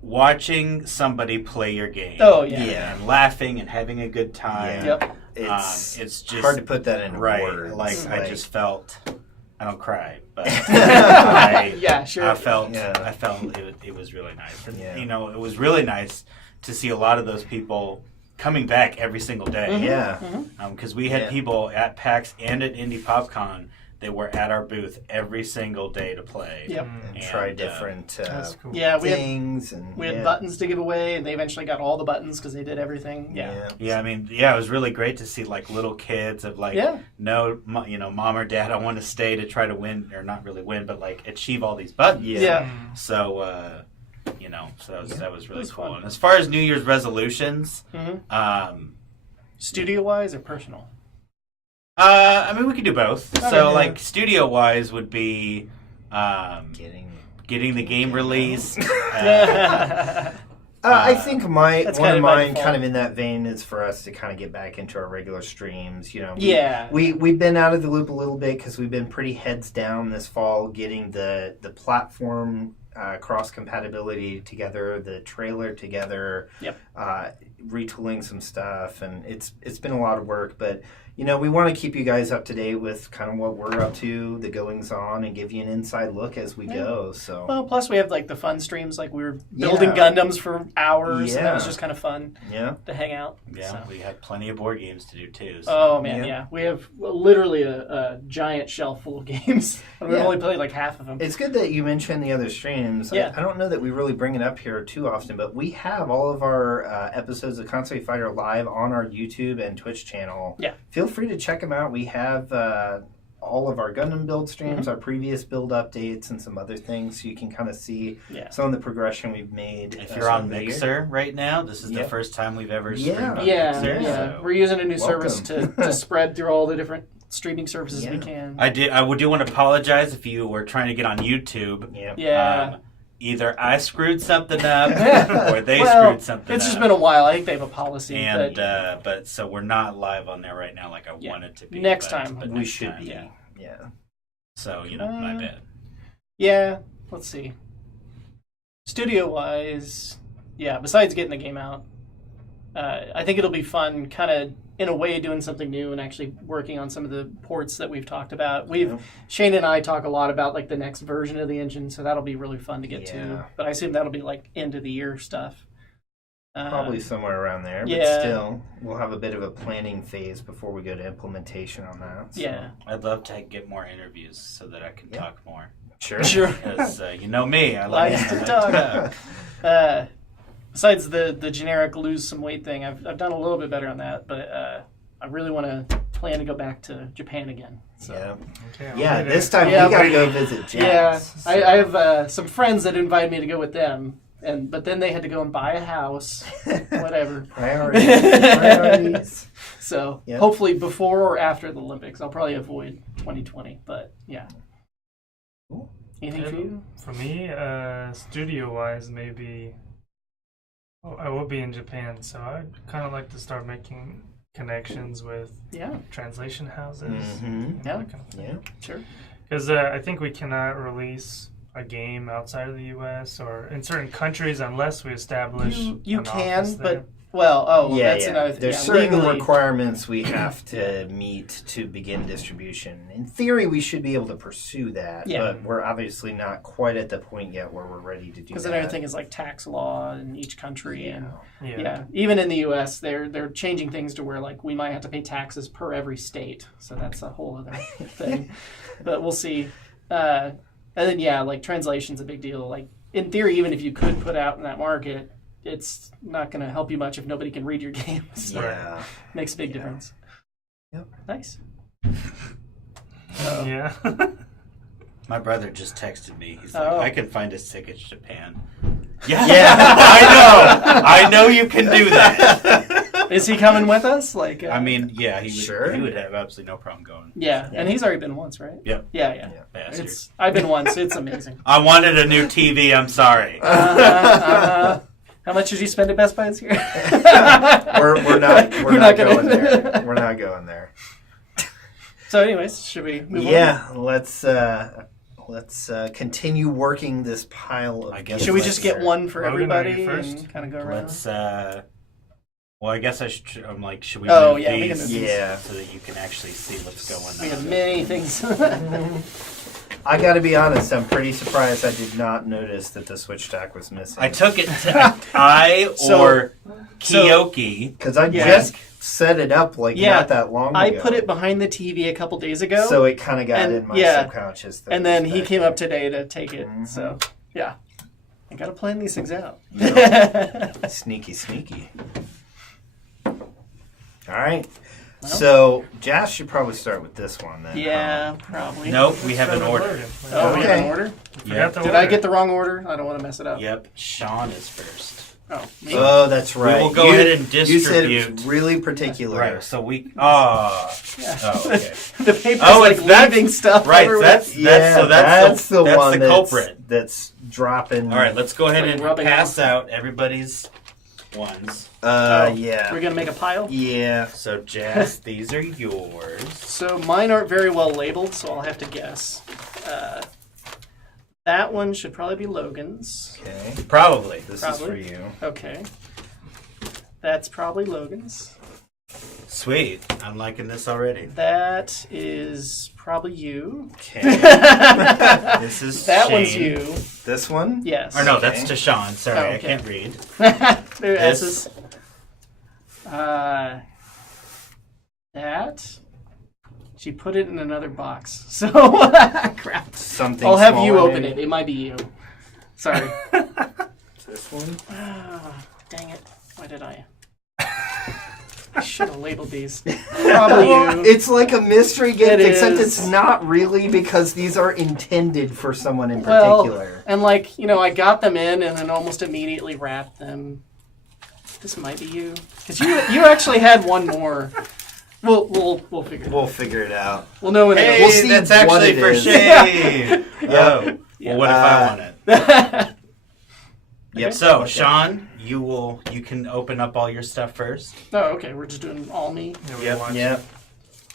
watching somebody play your game. Oh yeah. Yeah. And laughing and having a good time. Yeah. Yep. It's just hard to put that into right. words. Like I just felt. I don't cry, but Yeah, sure. I felt Yeah. it was really nice. And, Yeah. you know, it was really nice to see a lot of those people coming back every single day. Yeah. Because we had Yeah. people at PAX and at Indie PopCon that were at our booth every single day to play. Yep. And try And, different That's cool. Yeah, we had things. And we had yeah. buttons to give away, and they eventually got all the buttons because they did everything. Yeah. Yeah, I mean, yeah, it was really great to see like little kids of like, Yeah. no, mom or dad, I want to stay to try to win, or not really win, but like achieve all these buttons. Yeah. Yeah. So, so that was really was cool. fun. And as far as New Year's resolutions, Studio wise or personal? I mean, we could do both. Okay, So, yeah. like, studio-wise would be getting the game released. I think one That's of kind of by mine, default. kind of in that vein, is for us to kind of get back into our regular streams. You know, Yeah. we've been out of the loop a little bit because we've been pretty heads down this fall, getting the platform cross compatibility together, the trailer together, Yep. retooling some stuff, and it's been a lot of work, but. You know, we want to keep you guys up to date with kind of what we're up to, the goings on, and give you an inside look as we go. So, Well, plus we have like the fun streams, like we were building Yeah. Gundams for hours, and that was Yeah. just kind of fun yeah, to hang out. Yeah, So. we had plenty of board games to do too. So. Oh man, Yeah. yeah. We have literally a giant shelf full of games. And we've Yeah. only played like half of them. it's good that you mentioned the other streams. Yeah. I don't know that we really bring it up here too often, but we have all of our episodes of Konsui Fighter live on our YouTube and Twitch channel. Yeah. Feel free to check them out. We have all of our Gundam build streams, our previous build updates, and some other things, so you can kind of see Yeah. some of the progression we've made. If you're on over the year. Mixer right now, this is the Yep. first time we've ever Yeah. streamed on Yeah, Mixer. yeah. So. We're using a new service to Welcome. spread through all the different streaming services we Yeah. can. I do want to apologize if you were trying to get on YouTube. Yeah. Yeah. Either I screwed something up or they Well, screwed something it's up. just been a while. I think they have a policy. And but but so we're not live on there right now like I Yeah. wanted to be. Next but- time. but We next should time, be. Yeah. Yeah. So my bad. yeah, let's see. Studio wise, yeah, besides getting the game out, I think it'll be fun kind of in a way doing something new and actually working on some of the ports that we've talked about. Shane and I talk a lot about like the next version of the engine, so that'll be really fun to get Yeah. to. But I assume that'll be like end of the year stuff. Probably somewhere around there, but yeah. still, we'll have a bit of a planning phase before we go to implementation on that. So. Yeah. I'd love to get more interviews so that I can talk more. Sure. Sure. Because you know me, I like Likes to talk. talk. Besides the generic lose some weight thing, I've done a little bit better on that, but I really want to plan to go back to Japan again. So. Yeah. Okay, I'll Yeah, wait this it. time Yeah, we gotta but- go visit Yeah, Jazz. I have some friends that invited me to go with them, but then they had to go and buy a house, whatever. Priorities. So Yep. hopefully before or after the Olympics, I'll probably avoid 2020. But yeah. Cool. Anything for you? For me, studio-wise, maybe I will be in Japan, so I'd kind of like to start making connections with Yeah, translation houses. Mhm. Yeah. That kind of thing. Yeah. sure. Because I think we cannot release a game outside of the U.S. or in certain countries unless we establish You an can, office there. but well, Yeah, that's yeah. another thing. There's Yeah, certain legally- requirements we have to meet to begin distribution. In theory, we should be able to pursue that, Yeah. but we're obviously not quite at the point yet where we're ready to do Because that. another thing is like tax law in each country, and yeah. yeah, even in the U.S., they're changing things to where like we might have to pay taxes per every state. So that's a whole other thing. But we'll see. And then yeah, like translation's a big deal. Like in theory, even if you could put out in that market, it's not going to help you much if nobody can read your games. So Yeah. makes a big difference. Yep. Nice. Yeah. My brother just texted me. He's like, Oh. I can find us tickets to Japan. Yeah, I know you can do that. Is he coming with us? Like, I mean, yeah, Sure. he would have absolutely no problem going. yeah, and he's already been once, right? Yep. Yeah. Bastard. I've been once. It's amazing. I wanted a new TV. I'm sorry. How much did you spend at Best Buy this year? We're not not gonna- going there. We're not going there. So, anyways, should we move on? Yeah, let's continue working this pile of. I guess Should we Let's- just get one for Logan, are everybody you first? and kind of go around? Let's. Well, I guess I should. I'm like, should we? Oh, move yeah, we can these move these. Yeah. so that you can actually see what's going We on. have many things. I got to be honest. I'm pretty surprised I did not notice that the switch stack was missing. I took it to or So- Kiyoki. because I Yeah. just set it up like Yeah, not that long ago. I put it behind the TV a couple days ago, so it kind of got And- in my yeah. subconscious. That and it then was he back came there. up today to take it. So, yeah. I got to plan these things out. Sneaky, sneaky. All right. So Jazz should probably start with this one then. Yeah, probably. Nope, we have an order. Oh, we have an Okay. order? Yep. Did I get the wrong order? I don't want to mess it up. Yep. Sean is first. Oh, me? Oh, that's right. will go ahead and You said it distribute. was really particular. Right. So we. Oh. Yeah. Oh. Okay. The paper's Oh, like it's that- leaving stuff Right. everywhere. That's Yeah, that's the that's one the culprit. that's dropping. All right. Let's go ahead Like and rubbing pass off. out everybody's ones. Yeah. We're going to make a pile? Yeah. So Jazz, these are yours. So mine aren't very well labeled, so I'll have to guess. That one should probably be Logan's. Okay. Probably. This Probably. is for you. Okay. That's probably Logan's. Sweet. I'm liking this already. That is probably you. Okay. This is That Shane. one's you. This one? Yes. Or no, Okay. that's to Sean. Sorry, Oh, I okay. can't read. There are This- S's. That. She put it in another box. So, crap. Something. I'll have you smaller, open maybe? it. It might be you. Sorry. This one? Dang it. Why did I? I should have labeled these. Probably you. It's like a mystery gift, It except is. it's not really because these are intended for someone in Well, particular. and like, I got them in and then almost immediately wrapped them. This might be you. Because you actually had one more. We'll figure it out. We'll figure it out. We'll know when Hey, it We'll see that's what actually it for is. Shane. Oh. Yeah. Well, what if I want it? is. Yep. So, Sean, you can open up all your stuff first. Oh, okay. We're just doing all me. Yep. Yep.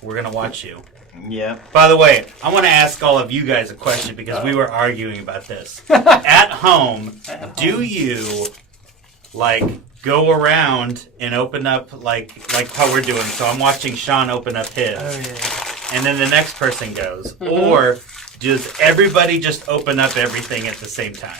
We're gonna watch you. Yep. By the way, I want to ask all of you guys a question because we were arguing about this. At home, do you go around and open up like how we're doing? So I'm watching Sean open up his, Oh, yeah. and then the next person goes, Mm-hmm. or does everybody just open up everything at the same time?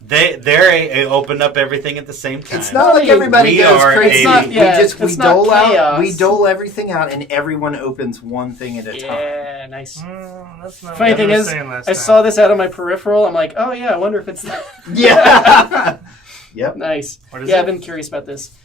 They opened up everything at the same time. It's not like everybody We goes are crazy. It's not- yeah, we it's not dole out. chaos. We dole everything out, and everyone opens one thing at a time. Yeah, nice. That's not Funny what thing I was is, saying last I time. saw this out of my peripheral. I'm like, oh yeah, I wonder if it's that. Yeah. Yep. Nice. What is Yeah, it? I've been curious about this.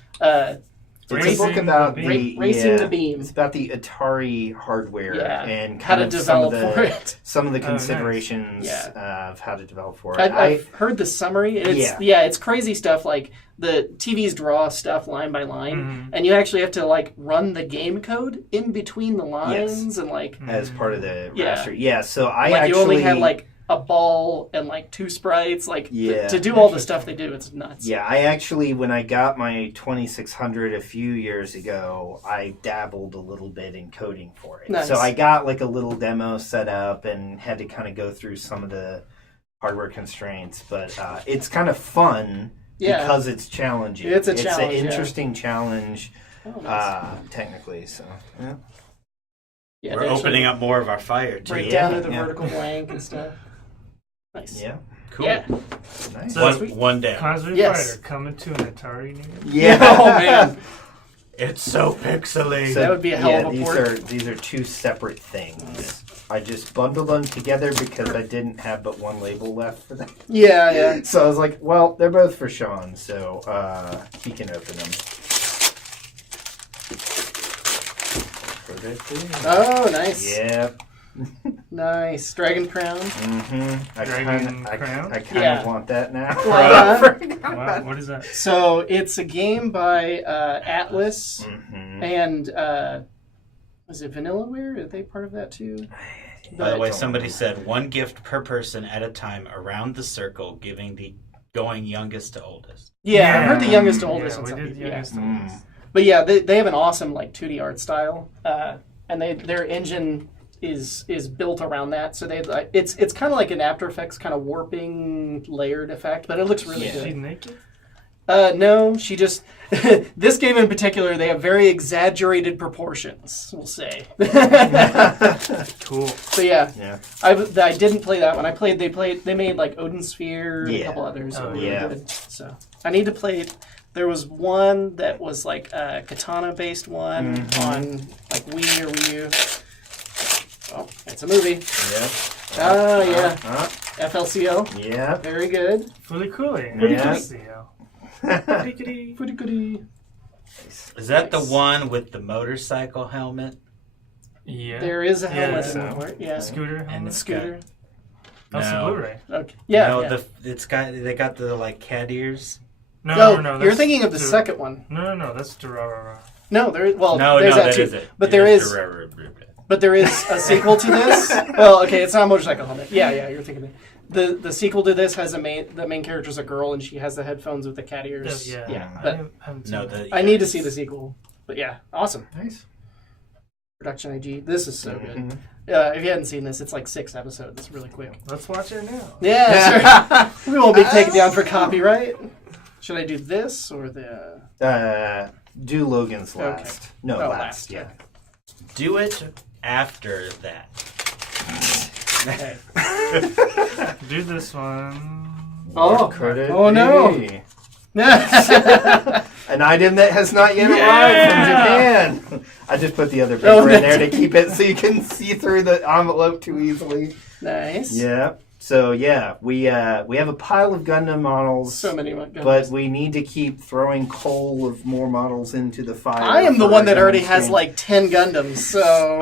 It's a book about the Racing the Beam. It's about the Atari hardware Yeah. and How kind to of some of develop the for it. some of the nice. considerations Yeah. of how to develop for it. I've heard the summary. And it's, Yeah. it's crazy stuff. Like the TVs draw stuff line by line, Mhm. and you actually have to like run the game code in between the lines, and like as part of the Yeah. raster. Yeah. So I like actually you only have like a ball and like 2 sprites. Like Yeah. to do all the stuff they do, it's nuts. Yeah, I actually, when I got my 2600 a few years ago, I dabbled a little bit in coding for it. Nice. So I got like a little demo set up and had to kind of go through some of the hardware constraints. But it's kind of fun Yeah. because it's challenging. It's a It's challenge, an yeah. interesting challenge Oh, nice. technically. So, yeah. Yeah, We're they actually opening up more of our fire too. break Yeah, down to the yeah. vertical blank and stuff. Nice. Yeah. Cool. Yeah. Nice. So- One down. Konsui Yes. Fighter coming to an Atari near you? Yeah. Oh man. It's so pixely. That would be a hell of a port. These are two separate things. I just bundled them together because I didn't have but one label left for them. Yeah, yeah. So I was like, well, they're both for Sean, so he can open them. Put it there. Oh, nice. Yep. Nice. Dragon Crown. Mm-hmm. I Dragon kind Crown? of Yeah. want that now. Wow, what is that? So it's a game by Atlas Mm-hmm. and was it Vanillaware? Are they part of that too? By the I way, don't somebody know. said 1 gift per person at a time around the circle, going youngest to oldest. Yeah, I heard the youngest to Yeah, oldest. we and did stuff. youngest to Mm. oldest. But yeah, they have an awesome like 2D art style, and their engine is built around that. So it's kind of like an After Effects kind of warping layered effect, but it looks really Yeah. Is she good. naked? No, she just this game in particular, they have very exaggerated proportions. We'll say. Cool. So yeah, Yeah. I didn't play that one. They made like Odin Sphere and Yeah. a couple others. that Oh, were really yeah. good. So I need to play. There was one that was like a katana based one on like Wii or Wii U. Oh, it's a movie. Yep. Oh yeah, Uh, FLCO. yep. Very good. Fully coolly. Yeah. Pretty Goody goody. Is that Nice. the one with the motorcycle helmet? Yeah. There is a helmet Yeah, in the so- part. Yeah. Scooter. And helmet? it's Scooter. That's the No. Blu-ray. Okay. Yeah. No, yeah. they got the like cat ears. No, No, no, you're that's thinking of the Dur- second one. No, that's Durarara. No, there's no, that that too. is it. But It there is the- But there is a sequel to this. Well, okay, it's not a motorcycle helmet. Yeah, you're thinking it. The sequel to this has the main character's a girl and she has the headphones with the cat ears. Yeah. Yeah. I But haven't seen No, that. the I need to see the sequel. But yeah, awesome. Nice. Production IG. This is so good. Mhm. If you hadn't seen this, it's like 6 episodes. It's really quick. Let's watch it now. Yeah, sure. We won't be taken down for copyright. Should I do this or the? Do Logan's Okay. last. No, Oh, last. Yeah. do it after that. Okay. Do this one. Oh. Could it Oh, no. be? An item that has not yet arrived from Japan. I just put the other paper Oh, in there to keep it so you can see through the envelope too easily. Nice. Yeah. So yeah, we have a pile of Gundam models, So many Gundams. but we need to keep throwing coal of more models into the fire. I am the for one that Gundam already has Stream. like 10 Gundams, so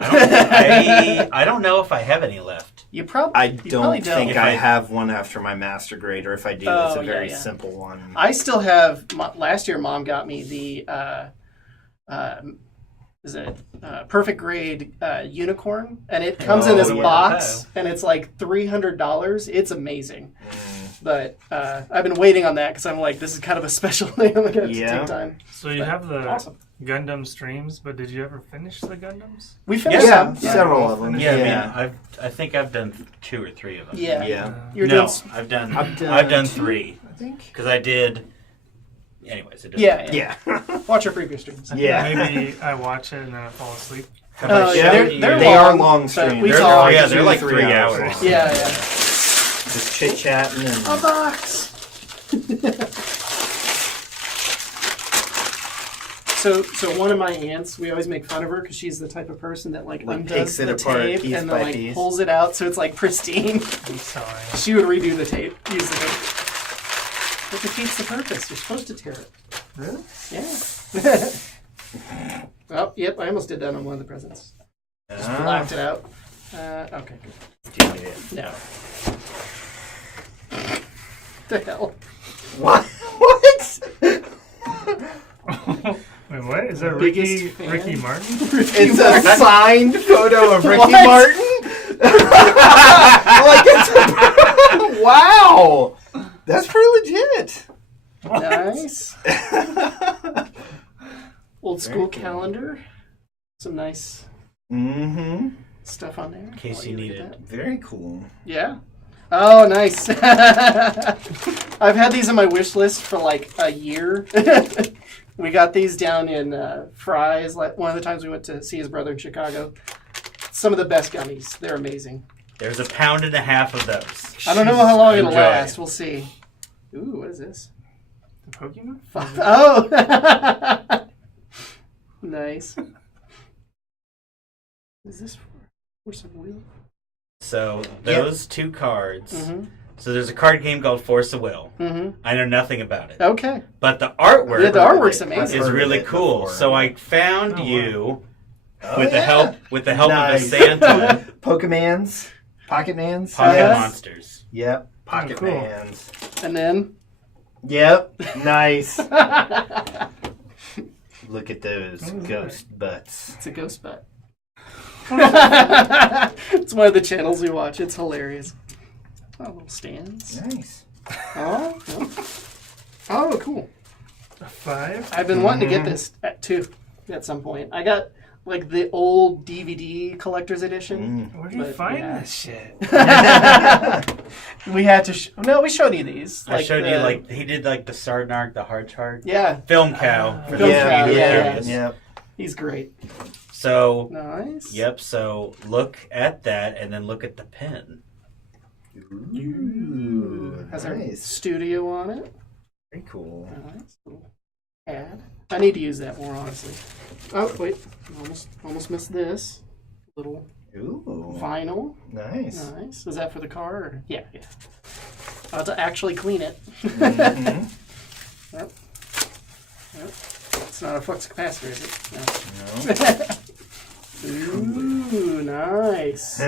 I don't know if I have any left. you probably I you don't probably think If I I- have one after my master grade, or if I do, it's Oh, a yeah, very yeah. simple one. I still have. Last year, Mom got me the perfect grade unicorn, and it comes in this Oh, yeah. box, and it's like $300. It's amazing. But I've been waiting on that because I'm like, this is kind of a special thing. I'm gonna have to Yeah. take time. So you have the Awesome. Gundam streams, but did you ever finish the Gundams? We finished Yeah, some. several of them. Yeah, Yeah. I mean, I think I've done 2 or 3 of them. Yeah. Yeah. You're no, doing. I've done I've done 3 I think. because I did. Anyways, it doesn't Yeah, matter. Yeah. Watch our previous streams. I think Yeah. Maybe I watch it and then I fall asleep. Have I Oh, showed yeah, you- they're They are long, long but streams. we They're, saw yeah, like they're 2 to like 3 3 hours. hours. Yeah, yeah. Just chit-chatting and... A box! So one of my aunts, we always make fun of her because she's the type of person that like undoes takes it the apart tape piece and by then like piece. pulls it out so it's like pristine. I'm sorry. She would redo the tape, use the tape. But defeats the purpose. You're supposed to tear it. Really? Yeah. Oh, yep, I almost did that on one of the presents. Just blacked it out. Okay, good. No. The hell? What? What? Wait, what? Is that Biggest Ricky fan? Ricky Martin? It's a signed photo of Ricky What? Martin? Like it's wow! That's pretty legit. Nice. Old school Very cool. calendar. Some nice Mm-hmm. stuff on there. In case I'll you look need at it. that. Very cool. Yeah. Oh, nice. I've had these on my wish list for like a year. We got these down in Fry's. Like one of the times we went to see his brother in Chicago. Some of the best gummies. They're amazing. There's 1.5 pounds of those. I don't know how long it'll Enjoy. last. We'll see. Ooh, what is this? The Pokemon? Oh. Nice. Is this for some wheel? So those two cards. Mm-hmm. So there's a card game called Force of Will. Mm-hmm. I know nothing about it, Okay. but the artwork Yeah, the artwork's I've amazing. is heard of really it cool. before. So I found Oh, wow. you Oh, with the yeah. help Nice. of a Santa. Pokemans, Pocket Mans. Pocket Yes. Monsters. Yep. Pocket cool. Mans. And then. Yep. Nice. Look at those What was ghost butts. It's a ghost butt. It's one of the channels we watch. It's hilarious. Oh, little stands. Nice. Oh, oh, cool. A 5? I've been wanting to get this too at some point. I got like the old DVD collector's edition. Where do you But, find yeah. this shit? We had to. No, we showed you these. I showed you the- like he did like the Sarnark, the hard chart. Yeah, Film cow. For Film those Cow, of you who are yeah. curious. Yep. he's great. So Nice. yep. So look at that, and then look at the pen. Ooh, Has our nice. studio on it. Very cool. Nice. Little ad. I need to use that more honestly. Oh wait, almost missed this. Little Ooh, vinyl. nice. Nice. Is that for the car? Or? Yeah. I'll have to actually clean it. Mhm. Yep. It's not a flux capacitor, is it? No. Ooh, nice.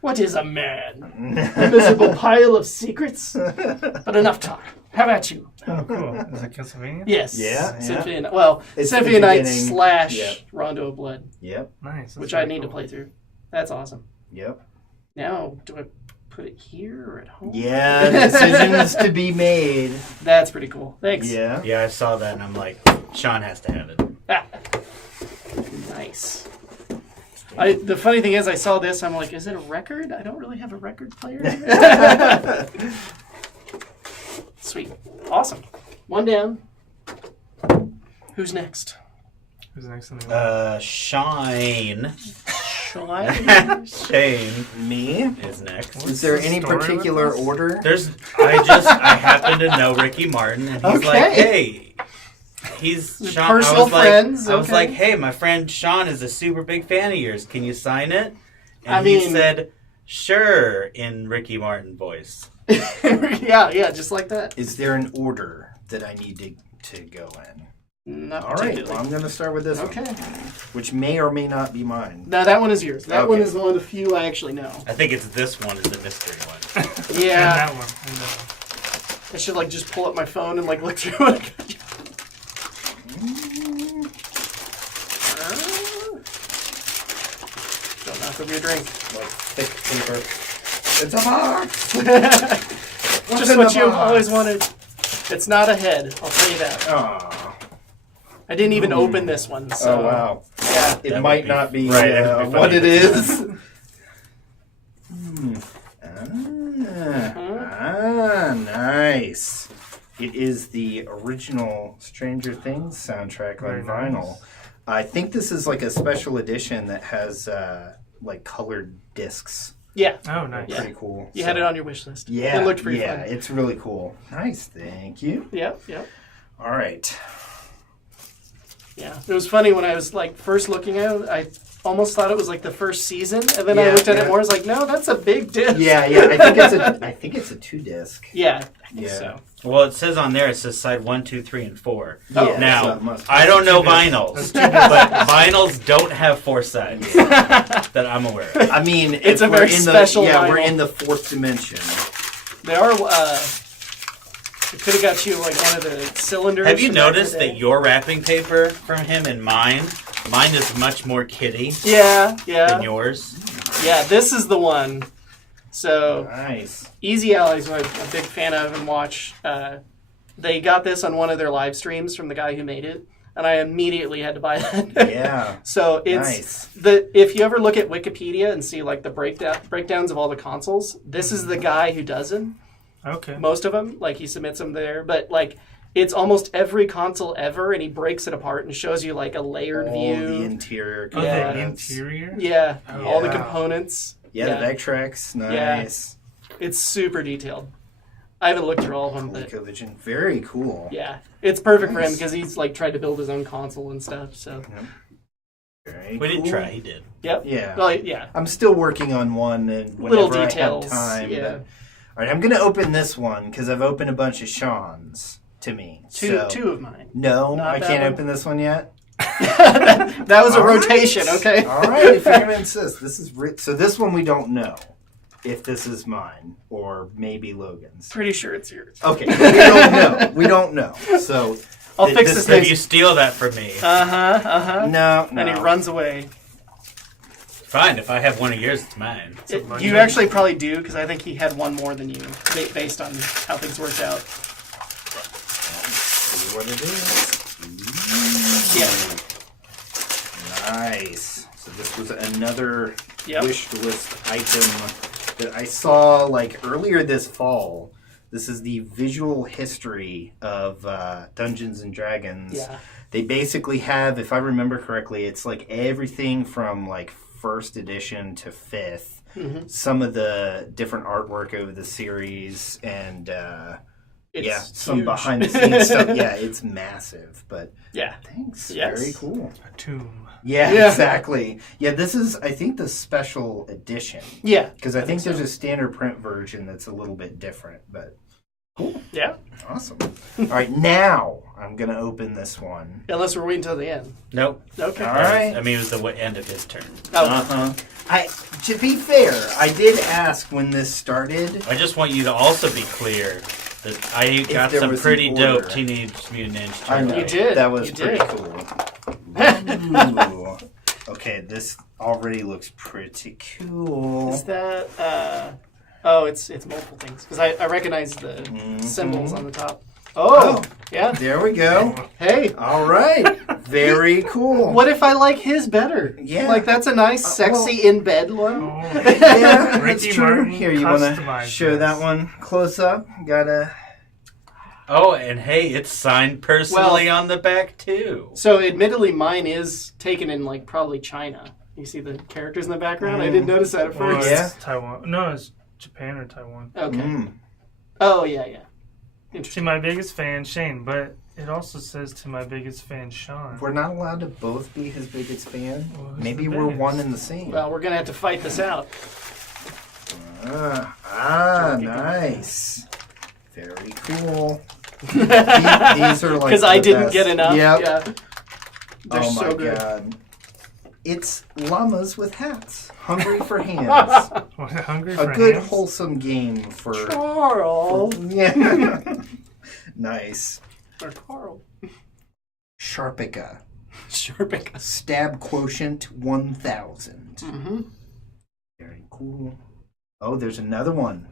What is a man? Invisible pile of secrets? But enough talk. How about you? Oh, cool. Is it Castlevania? Yes. Yeah, Symphony of, well, It's Symphony the of Night beginning. / Yep. Rondo of Blood, Yep. Nice. that's which I very need to cool. play through. That's awesome. Yep. Now, do I put it here or at home? Yeah, decisions to be made. That's pretty cool. Thanks. Yeah. Yeah, I saw that, and I'm like, Sean has to have it. Ah. Nice. The funny thing is, I saw this. I'm like, is it a record? I don't really have a record player. Sweet. Awesome. One down. Who's next? Who's next in the Shine. Shine? Shane Me? is next. Is there the any story with particular this? order? I happen to know Ricky Martin, and he's like, Okay. hey, he's Sean. Personal I was friends, like, I was okay. like, hey, my friend Sean is a super big fan of yours. Can you sign it? And I he mean- said, sure, in Ricky Martin voice. yeah, just like that. Is there an order that I need to go in? Not All right, particularly. well, I'm going to start with this Okay. one, which may or may not be mine. No, that one is yours. That one Okay. is one of the few I actually know. I think it's this one is the mystery one. Yeah. And that one. And that one. I should like just pull up my phone and like look through it. Don't knock over your drink. Like thick paper. It's a box! Just in what the you've box? always wanted. It's not a head, I'll tell you that. Aw. I didn't even open this one, so Oh, wow. yeah. It That might would be- not be, right, that would be what funny. it is. Nice. It is the original Stranger Things soundtrack on Very vinyl. nice. I think this is like a special edition that has like colored discs Yeah, Oh, nice. Yeah. Pretty cool. you had it on your wish list. Yeah, It looked pretty yeah, fun. it's really cool. Nice, thank you. Yep, yep. All right. Yeah, it was funny when I was like first looking at it. I almost thought it was like the first season, and then I Yeah, looked at yeah. it more. I was like, no, that's a big disc. Yeah, I think it's a 2-disc. Yeah, I think Yeah. so. Well, it says on there, it says side 1, 2, 3, and 4. Oh. Yeah, so Now, it must be. I don't know That's vinyls, but vinyls don't have 4 sides that I'm aware of. I mean, It's a if we're very in special we're vinyl. in the 4th dimension. They are. It could have got you like one of the cylinders. Have you from back in noticed the day. that your wrapping paper from him and mine is much more kiddie Yeah, than yeah, yours? yeah. This is the one. So Nice. Easy Allies, who I'm a big fan of and watch. They got this on one of their live streams from the guy who made it, and I immediately had to buy that. Yeah. So it's Nice. if you ever look at Wikipedia and see like the breakdowns of all the consoles, this is the guy who does them. Okay. Most of them, like he submits them there, but like it's almost every console ever, and he breaks it apart and shows you like a layered All view. the interior Oh, Yeah. the components. interior? Yeah, Oh, all the wow. components. Yeah, the backtracks. Nice. It's super detailed. I haven't looked through all of them, but ColecoVision. Very cool. yeah, it's perfect for him Nice. because he's like tried to build his own console and stuff. So Very We didn't cool. try, he did. yep. Yeah. Well, yeah. I'm still working on one, and Little whenever details, I have time. yeah. But, all right, I'm going to open this one because I've opened a bunch of Sean's to me. So- Two of mine. No, Not I that can't one? open this one yet. That was a All right. rotation, okay? All right, if you're going to insist. This is so this one we don't know if this is mine or maybe Logan's. Pretty sure it's yours. Okay, we don't know. We don't know. So I'll th- fix this- this If you next. steal that from me, no, And he no. runs away. fine. If I have one of yours, it's mine. You actually probably do because I think he had one more than you, based on how things worked out. See what it is. Yeah. Nice. So this was another Yep. wish list item that I saw like earlier this fall. This is the visual history of Dungeons and Dragons. Yeah. They basically have, if I remember correctly, it's like everything from like first edition to 5th. Mm-hmm. Some of the different artwork over the series and It's yeah, some huge. behind the scenes stuff. Yeah, it's massive, but Yeah. thanks. Yes. Very cool. A tomb. Yeah, Yeah. exactly. Yeah, this is, I think, the special edition. Yeah. Because I think so. there's a standard print version that's a little bit different, but Yeah. awesome. All right, now I'm going to open this one. Unless we're waiting until the end. Nope. Okay. All right. I mean, it was the end of his turn. Oh, Uh-huh. To be fair, I did ask when this started. I just want you to also be clear that I got there some was pretty an dope order. Teenage Mutant Ninja I know. Turtles. You did. That was You pretty did. cool. Ooh. Okay, this already looks pretty cool. Is that? Oh, it's multiple things because I recognize the symbols on the top. Oh, yeah. There we go. Hey, All right. Very cool. what if I like his better? Yeah. Like that's a nice, sexy in bed one. Oh, Yeah, that's Ricky true. Martin Here, you want to customized show this. that one close up? Gotta. Oh, and hey, it's signed personally on the back too. So, admittedly, mine is taken in like probably China. You see the characters in the background? I didn't notice that at Well, first. Yeah. it's Taiwan. No, it's Japan or Taiwan. Okay. Mm. Oh yeah, yeah. To Interesting. my biggest fan, Shane, but it also says to my biggest fan, Sean. We're not allowed to both be his biggest fan. Well, who's Maybe the we're biggest? one and the same. Well, we're gonna have to fight this out. Nice. Very cool. These are like Because I the didn't best. get enough. Yep. Yeah. They're Oh so my good. god. It's llamas with hats. Hungry for hands. What, hungry A for good hands? wholesome game for Carl. yeah. Nice. Or Carl. Sharpica. Sure, pick us. Stab quotient 1000. Mm-hmm. Very cool. Oh, there's another one.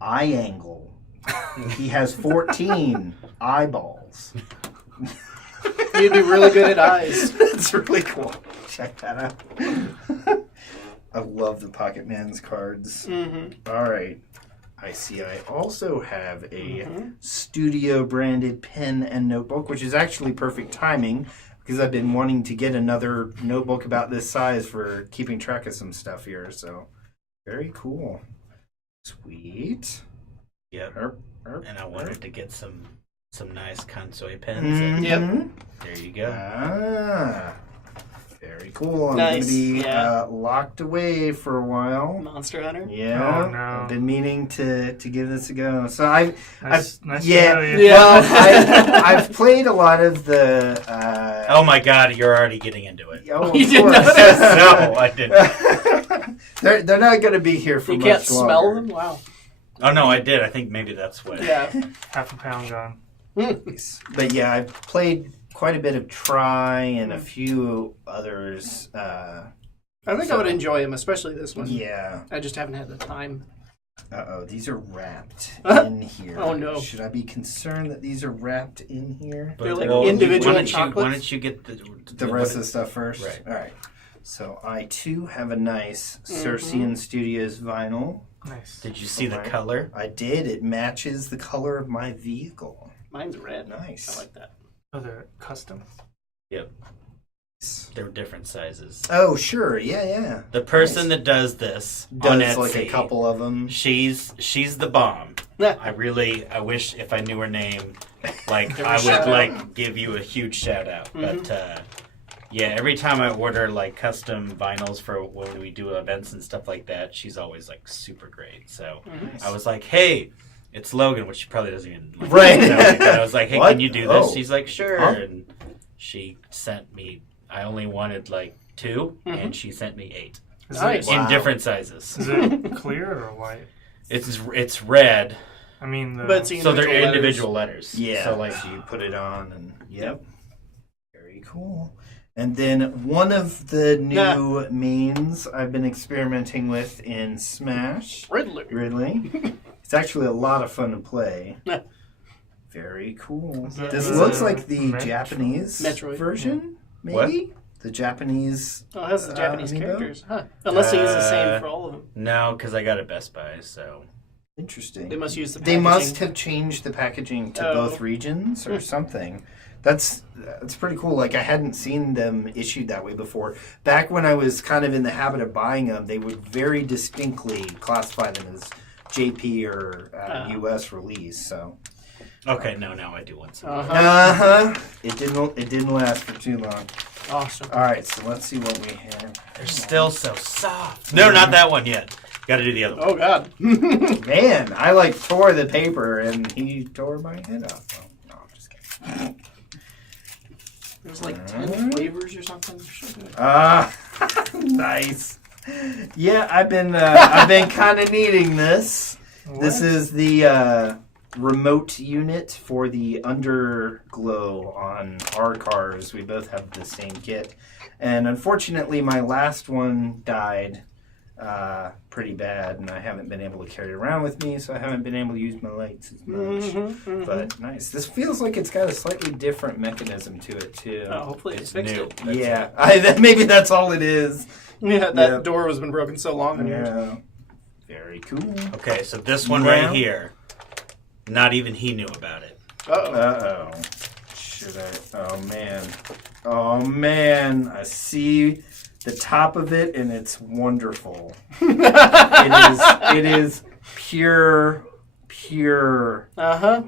Eye angle. He has 14 eyeballs. You'd be really good at eyes. That's really cool. Check that out. I love the Pocket Man's cards. Mm-hmm. All right. I see I also have a studio branded pen and notebook, which is actually perfect timing because I've been wanting to get another notebook about this size for keeping track of some stuff here. So Very cool. Sweet. Yep. And I wanted to get some nice Konsui pens. Mhm. Yep. There you go. Ah, very cool. I'm Nice, going to be yeah. locked away for a while. Monster Hunter. Yeah, Oh, no. I've been meaning to give this a go. So I've Nice to yeah, know you. Yeah. well, I've played a lot of the. Oh my God, you're already getting into it. Oh, of You didn't course. notice? No, I didn't. they're not going to be here for You much can't longer. smell them? Wow. Oh no, I did. I think maybe that's what. Yeah. Half a pound gone. But yeah, I've played quite a bit of Try and a few others. I think I would enjoy them, especially this one. Yeah. I just haven't had the time. Uh-oh, these are wrapped in here. Oh, no. Should I be concerned that these are wrapped in here? They're like Well, individual why chocolates? don't you get The rest of the stuff first? Right. All right. So I, too, have a nice Mm-hmm. Circean Studios vinyl. Nice. Did you see the Alright. color? I did. It matches the color of my vehicle. Mine's red. Nice. I like that. Oh, they're custom. Yep. They're different sizes. Oh, sure. Yeah. The person that does this on Does Etsy, like a couple of them. she's the bomb. Yeah. I wish if I knew her name, like Give her I a would shout like give you a huge shout out. Mm-hmm. But yeah, every time I order like custom vinyls for when we do events and stuff like that, she's always like super great. So I was like, hey, it's Logan, which she probably doesn't even like, Right. know, but I was like, hey, What? can you do this? Oh. She's like, sure. Huh? And she sent me. I only wanted like 2, and she sent me 8 Is Nice. it, in Wow. different sizes. is it clear or white? It's red, I mean, the, But it's so they're letters. individual letters. Yeah. So like, So you put it on and yep. Very cool. And then one of the new mains I've been experimenting with in Smash, Riddler. Ridley. It's actually a lot of fun to play. Yeah. Very cool. Is that This the looks like the Metroid? Japanese Metroid. version, maybe? The Japanese. Oh, it has the Japanese amiibo? characters. Huh. Unless they use the same for all of them. no, because I got it Best Buy, so Interesting. They must use the They packaging. must have changed the packaging to Oh. both regions or something. That's pretty cool. Like I hadn't seen them issued that way before. Back when I was kind of in the habit of buying them, they would very distinctly classify them as JP or US release. So okay. No, now I do want some. Uh-huh. it didn't last for too long. Awesome. All right, so let's see what we have. They're still so soft. No, not that one yet. Got to do the other one. Oh, God. Man, I like tore the paper and he tore my head off. Oh, no, I'm just kidding. There's like 10 flavors or something. Nice. Yeah, I've been kind of needing this. This is the remote unit for the underglow on our cars. We both have the same kit, and unfortunately, my last one died pretty bad, and I haven't been able to carry it around with me, so I haven't been able to use my lights as much. But nice. This feels like it's got a slightly different mechanism to it too. Oh, hopefully It's fixed new. it. Yeah, maybe that's all it is. Yeah, that Yeah. door has been broken so long in yours. Yeah. Very cool. Okay, so this one Yeah. right here, not even he knew about it. Uh-oh. Uh-oh. Should I? Oh, man. I see the top of it, and it's wonderful. It is pure. Uh-huh.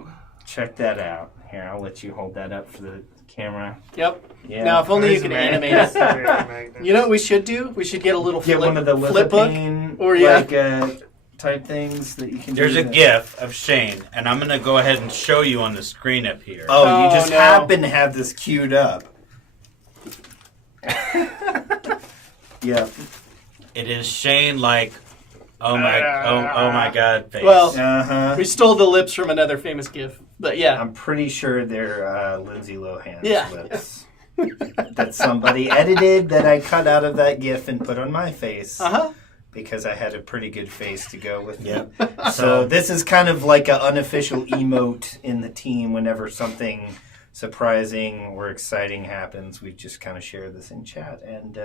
Check that out. Here, I'll let you hold that up for the camera. Yep. Yeah. Now, if only you There's can a animate magnet. it. There's a magnet. You know what we should do? We should get a little Get one of the flip book. lithophane Or, yeah. like, type things that you can There's do a that- GIF of Shane, and I'm gonna go ahead and show you on the screen up here. Oh, you Oh, just no. happen to have this queued up. Yeah. It is Shane like, oh my god, face. Well, Uh-huh. we stole the lips from another famous GIF. But yeah. I'm pretty sure they're Lindsay Lohan's Yeah. lips. That somebody edited that I cut out of that GIF and put on my face Uh-huh. because I had a pretty good face to go with it. Yep. So this is kind of like an unofficial emote in the team. Whenever something surprising or exciting happens, we just kind of share this in chat. And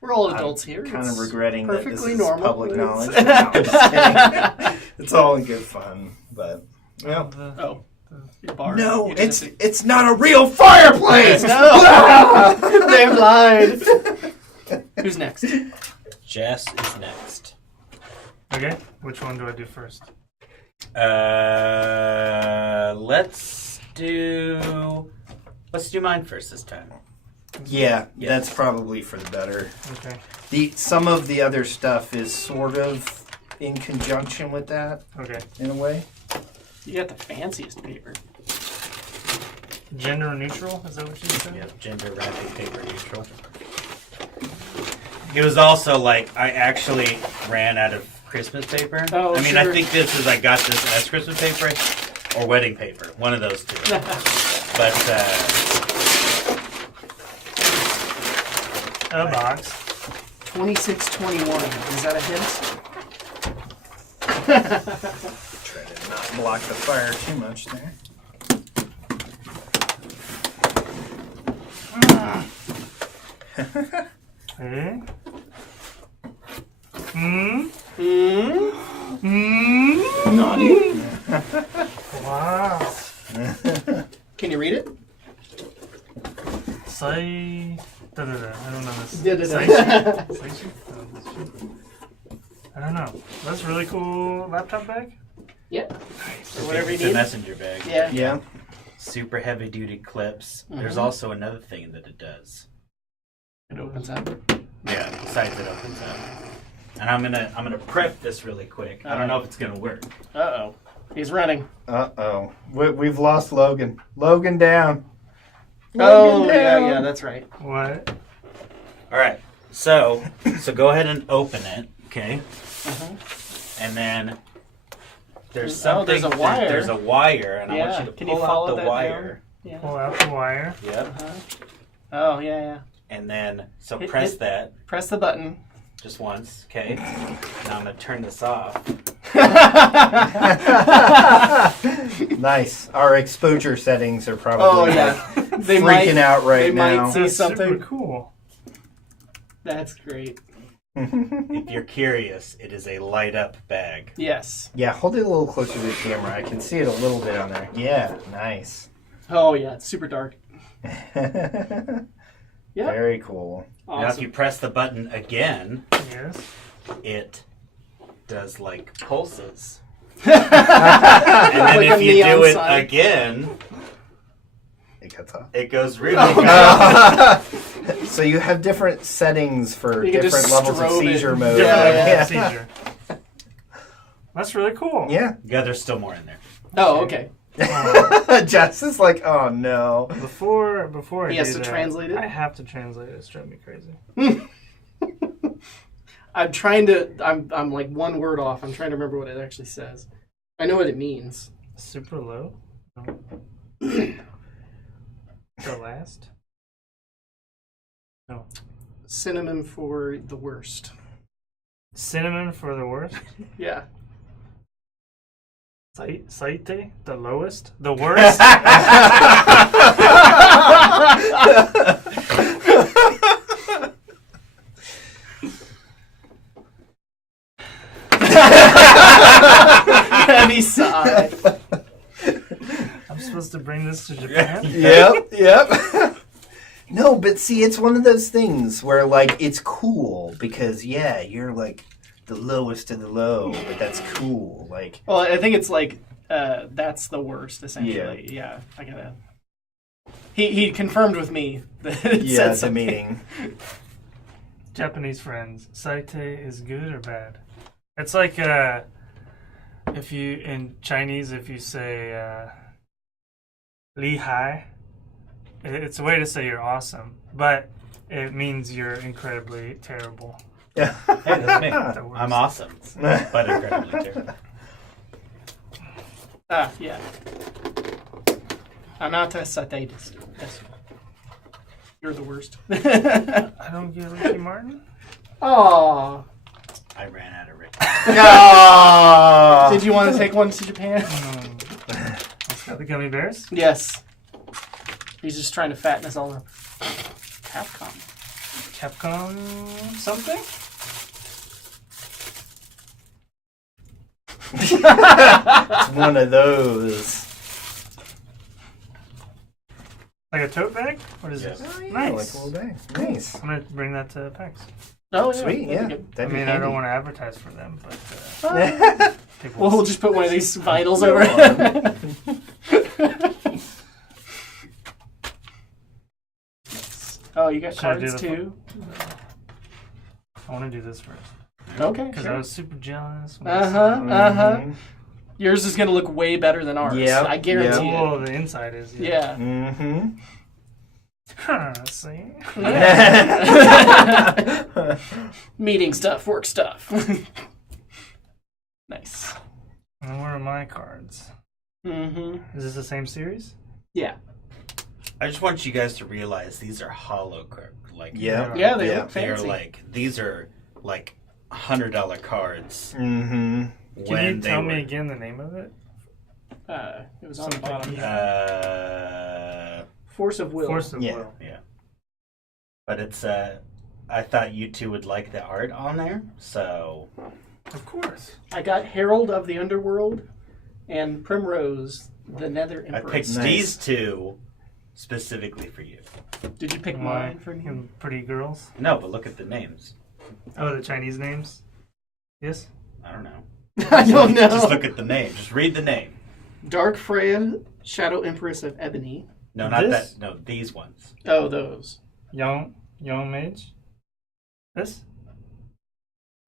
We're all adults here. kind It's of regretting that this perfectly is normal. public It's- knowledge. No, I'm just kidding. It's all in good fun, but yeah. Oh. Your bar. No, You didn't it's not a real fireplace. No! They've lied. Who's next? Jess is next. Okay. Which one do I do first? Let's do mine first this time. Yeah, Yes. that's probably for the better. Okay. Some of the other stuff is sort of in conjunction with that, Okay. in a way. You got the fanciest paper. Gender neutral? Is that what you said? Yep, gender wrapping paper neutral. It was also like I actually ran out of Christmas paper. Oh, I mean, sure. I think this is I got this as Christmas paper or wedding paper, one of those two. But A box. 2621. Is that a hint? Try to not block the fire too much there. Okay. Hmm. Naughty. Wow. Can you read it? Sai. I don't know this. Da-da-da. Saishi? I don't know. That's a really cool laptop bag. Yeah. Or whatever you it's a need. messenger bag. Yeah. Yeah. Super heavy duty clips. There's Mhm. also another thing that it does. It opens up. Yeah, besides it opens up. And I'm gonna prep this really quick. I don't know if it's gonna work. Uh-oh. He's running. Uh-oh. We've lost Logan. Logan down. Oh, Logan yeah, down. yeah, that's right. What? All right. So go ahead and open it, okay? And then there's Oh, something. there's a wire. There's a wire, and I want Yeah. you to Can you pull follow out that the wire. Yeah. Pull out the wire. Yep. Oh, yeah, yeah. And then Hit- press hit- that Press the button. just once, okay? Now I'm gonna turn this off. Nice. Our exposure settings are probably Oh, yeah. They freaking out right they now. might see That's something. super cool. That's great. If you're curious, it is a light up bag. Yes. Yeah, hold it a little closer to the camera. I can see it a little bit on there. Yeah, nice. Oh, yeah. It's super dark. Yep. Very cool. Now, if Awesome. you press the button again, Yes. it does like pulses. Like And then a if you neon do it sign. again, It cuts off. it goes really Oh, good. So you have different settings for You can different just levels of strobe it. seizure mode. Yeah, Seizure. That's really cool. Yeah. Yeah, there's still more in there. Oh, okay. Jess is like, oh no. Before I He has do to that, translate it? I have to translate it. It's driving me crazy. I'm trying to. I'm like one word off. I'm trying to remember what it actually says. I know what it means. Super low. No. The last. No. Synonym for the worst. Cinnamon for the worst. Yeah. Saite, the lowest. The worst. Heavy sigh. I'm supposed to bring this to Japan. Yep. No, but see, it's one of those things where, like, it's cool because, yeah, you're like the lowest of the low, but that's cool. Like, Well, I think it's like that's the worst. Essentially, yeah. I gotta. He confirmed with me that it yeah, said it's a something. meeting. Japanese friends, saite is good or bad? It's like if you in Chinese, if you say li hai, it's a way to say you're awesome, but it means you're incredibly terrible. Hey, that's me. The worst. I'm awesome, but incredibly terrible. Ah, yeah. Anata satei desu. Yes. You're the worst. I don't get Ricky Martin. Aw. I ran out of Rick. No! Did you want to take one to Japan? It's got the gummy bears. Yes. He's just trying to fatten us all up. Capcom. Capcom something? It's one of those. Like a tote bag? What is Yeah. this? Oh, yeah, Nice. like a little bag. Nice. I'm gonna bring that to PAX. Oh, yeah. Sweet, yeah. That'd be That'd I be mean, I don't handy. want to advertise for them, but people Well, we'll just put one of these vitals over it. Oh, you got Should I do cards the too? I want to do this first Okay. because Sure. I was super jealous. when I Uh saw huh. it. Uh huh. Yours is gonna look way better than ours. Yeah, I guarantee it. Well, the inside is. Yeah. Mm-hmm. See. Meeting stuff, work stuff. Nice. And where are my cards? Mm-hmm. Is this the same series? Yeah. I just want you guys to realize these are hollow like Yeah. Yeah, they Yeah. look they're fancy. like these are like $100 cards. Mm-hmm. Can when you they tell were, me again the name of it? It was on the Something. bottom. Force of Will. Force of Yeah. Will. but it's I thought you two would like the art on there, so Of course. I got Herald of the Underworld and Primrose, the Nether I Empress. picked Nice. these two specifically for you. Did you pick My mine for me? pretty girls. No, but look at the names. Oh, the Chinese names. Yes. I don't know. I don't know. Just look at the name. Just read the name. Dark Freya, Shadow Empress of Ebony. No, not This? that. No, these ones. Oh, those. Young Mage. This.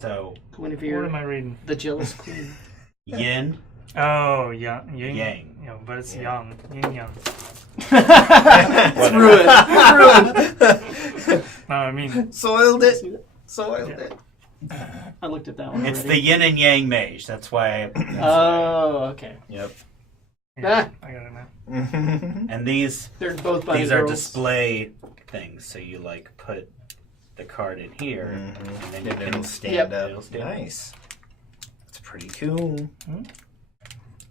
So What am Guinevere, I reading? the Jealous Queen. yin, Oh, Yang. yang. Yeah, but it's Yeah. Yang. Yin Yang. It's ruined. It's ruined. No, I mean, Soiled it. See that? Soiled Yeah. it. I looked at that one. It's the already. yin and yang mage. That's why. Oh, okay. Yep. yeah, I got it now. And these They're both by these the are girls. display things. So you like put the card in here, and then you And can it'll stand Yep. up. It'll stand up. Nice. It's pretty cool.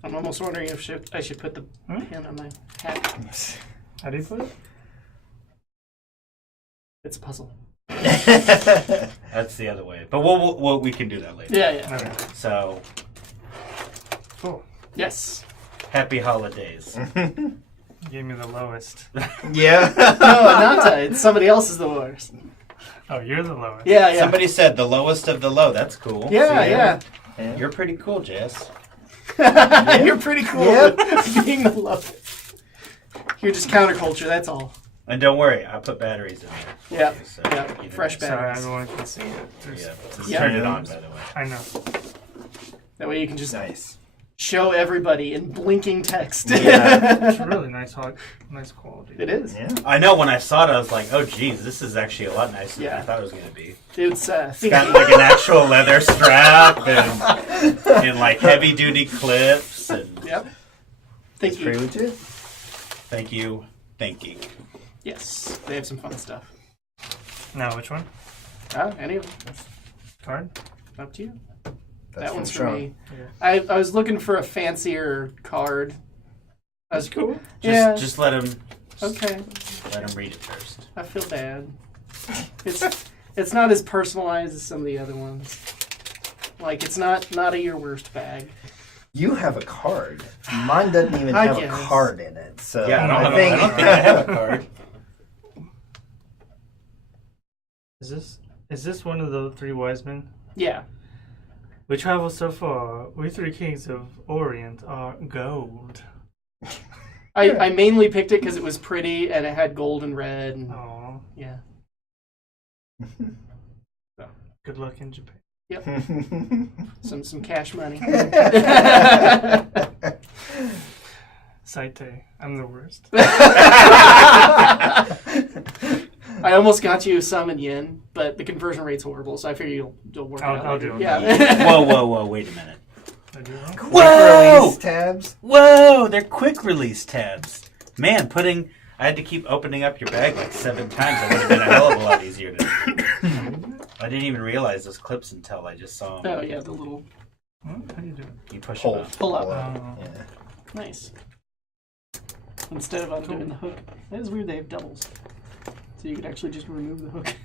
I'm almost wondering if I should put the pin on my hat. How do you put it? It's a puzzle. That's the other way. But we can do that later. Yeah, yeah. Okay. So Cool. Yes. happy holidays. You gave me the lowest. Yeah. No, Ananta. It's somebody else's the worst. Oh, you're the lowest. Yeah, yeah. Somebody said the lowest of the low. That's cool. Yeah, See, yeah. You're pretty cool, Jess. You're pretty cool Yep. with being the lowest. You're just counterculture, that's all. And don't worry, I put batteries in there. Yeah, So, yeah. you know, Fresh So batteries. everyone can see it. There's- Yeah, just Yeah. turn it on, by the way. I know. That way you can just Nice. show everybody in blinking text. Yeah. It's really nice quality. It is. Yeah. I know when I saw it, I was like, oh, geez, this is actually a lot nicer than I Yeah. thought it was going to be. It's It's got like an actual leather strap and like heavy duty clips. And Yep. Thank It's you. pretty legit. thank you, thinking. Yes, they have some fun stuff. Now, which one? Any of them. Card? Up to you. That's That from one's for Sean. me. Yeah. I was looking for a fancier card. That's cool. Just, Yeah. just let him Okay. read it first. I feel bad. It's not as personalized as some of the other ones. Like it's not a your worst bag. You have a card. Mine doesn't even I have a guess. card in it. So Yeah, I don't think think I have a card. Is this one of the three wise men? Yeah. We travel so far. We three kings of Orient are gold. I mainly picked it because it was pretty and it had gold and red. And, Oh, yeah. good luck in Japan. Some cash money. Saite, I'm the worst. I almost got you some in yen, but the conversion rate's horrible, so I figure you'll work it out. I'll do it. Yeah. Whoa, wait a minute. I do wrong? Quick Whoa! release tabs. Whoa, they're quick release tabs. Man, I had to keep opening up your bag like 7 times. It would have been a hell of a lot easier to I didn't even realize those clips until I just saw them. Oh yeah, the little How do you do it? You push Pull. them up. pull up. Oh. Yeah. Nice. Instead of undoing the hook. That is weird they have doubles. So you could actually just remove the hook.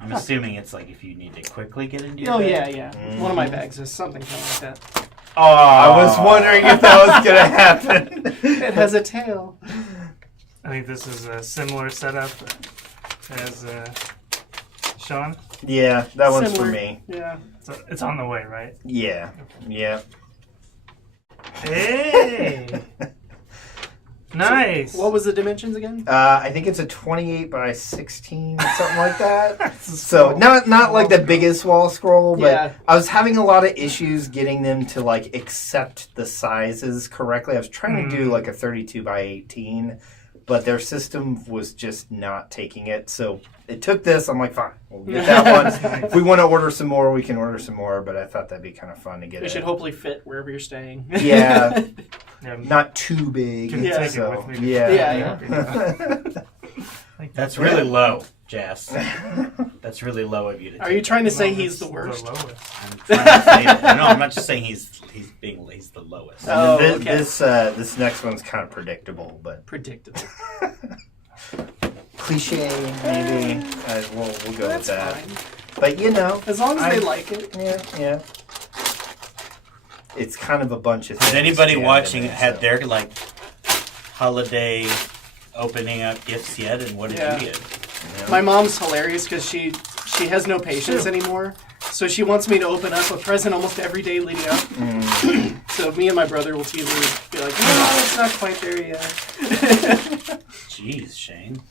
I'm assuming it's like if you need to quickly get into your Oh bag. yeah, yeah. One of my bags is something kind of like that. Oh, I was wondering if that was gonna happen. It has a tail. I think this is a similar setup as Sean? Yeah, that one's for Similar. me. Yeah. It's on the way, right? Yeah. Yeah. Hey! Nice! What was the dimensions again? I think it's a 28 by 16, something like that. That's a So small- not like the biggest wall scroll, but Yeah. I was having a lot of issues getting them to like accept the sizes correctly. I was trying to do like a 32 by 18, but their system was just not taking it. So it took this. I'm like, fine, we'll get that one. If we want to order some more, we can order some more. But I thought that'd be kind of fun to get It it. should hopefully fit wherever you're staying. Yeah, Yeah, not too big. Can Yeah. take So, it with me. yeah. That's really low, Jess. That's really low of you to Are take. you trying to say No, he's it's the worst? lowest. I'm trying to say that. No, I'm not just saying he's the lowest. Oh, And okay. this next one's kind of predictable, but Predictable. cliche maybe. We'll go That's with that. fine. But you know, As long as they like it. yeah. It's kind of a bunch of things. Has anybody jammed watching in it, had so. their like holiday opening up gifts yet? And what did Yeah. you get? My mom's hilarious because she has no patience anymore. So she wants me to open up a present almost every day leading up. So me and my brother will tease her, be like, no, it's not quite there yet. Jeez, Shane.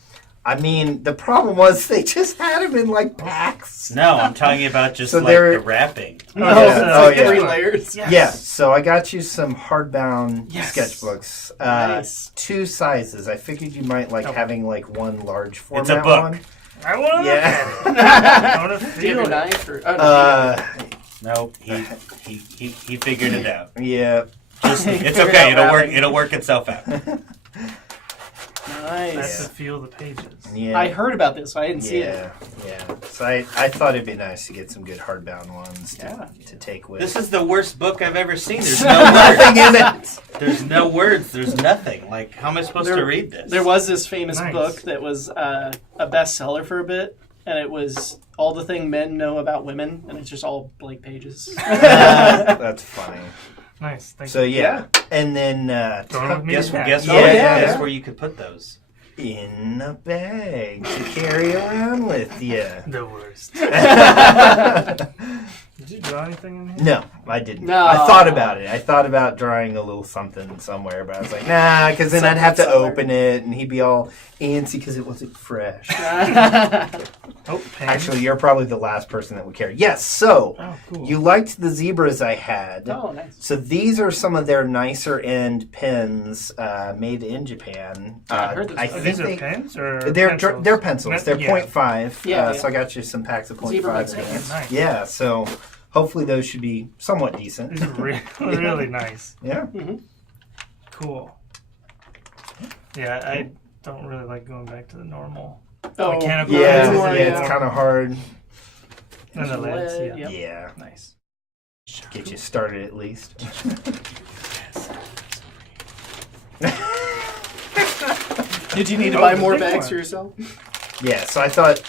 I mean, the problem was they just had them in like packs. No, I'm talking about just So like they're- the wrapping. Oh, yeah. 3 layers. Yeah, so I got you some hardbound Yes. sketchbooks. Nice. 2 sizes. I figured you might like having like one large format It's a book. one. I want to Yeah. look at it. I want to Do you feel have a it. knife? Or, oh, no, No, he figured it out. Yeah. Just, it's Figured okay. out It'll work. wrapping. It'll work itself out. That's nice. to feel the pages. Yeah. I heard about this, but I didn't see it. Yeah. So I thought it'd be nice to get some good hardbound ones to take with. This is the worst book I've ever seen. There's no words. nothing in it. There's no words. There's nothing. Like, how am I supposed to read this? There was this famous Nice. book that was a bestseller for a bit, and it was All the Thing Men Know About Women, and it's just all blank pages. That's funny. Nice. Thank So you. yeah, and then Going with me Guess, to guess, that. Yeah, where, yeah. guess where you could put those. in a bag to carry around with you. The worst. Did you draw anything in here? No, I didn't. No. I thought about it. I thought about drawing a little something somewhere, but I was like, nah, because then I'd have to Somewhere. open it, and he'd be all antsy because it wasn't fresh. Oh, pen. Actually, you're probably the last person that would care. Yes, so Oh, cool. you liked the zebras I had. Oh, nice. So these are some of their nicer end pens made in Japan. Yeah, I heard this. Are think these they- are pens or They're pencils? they're pencils. They're Yeah. 0.5. Yeah, So I got you some packs of 0.5 Zebra makes again. sense. Nice. Yeah, so hopefully those should be somewhat decent. These are really nice. Yeah. Cool. Yeah, I don't really like going back to the normal Oh, mechanical. Yeah, lenses more, yeah, anymore. it's kind of hard. And the lens, Yep. yeah. Yeah. Nice. Get you started at least. Did you need to Oh, buy the more big bags one. for yourself? Yeah, so I thought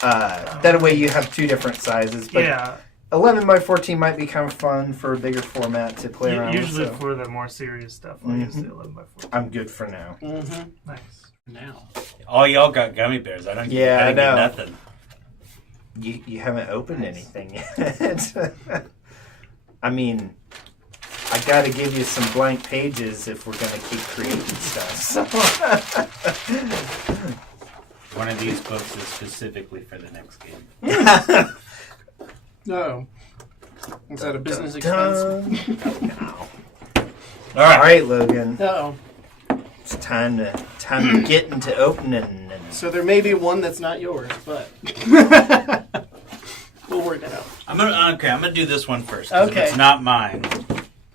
that way you have 2 different sizes. But Yeah, 11 by 14 might be kind of fun for a bigger format to play around usually with. So for the more serious stuff, I use the 11 by 14. I'm good for now. Mm-hmm. Nice. Now. All y'all got gummy bears. I don't. Yeah, I I didn't get know. nothing. You haven't opened anything yet. I mean, I got to give you some blank pages if we're going to keep creating stuff. So. One of these books is specifically for the next game. No. Is that a business expense? Dun. All All right. right, Logan. No. It's time to get into opening. And So there may be one that's not yours, but we'll work it out. I'm gonna do this one first. 'Cause Okay. If it's not mine,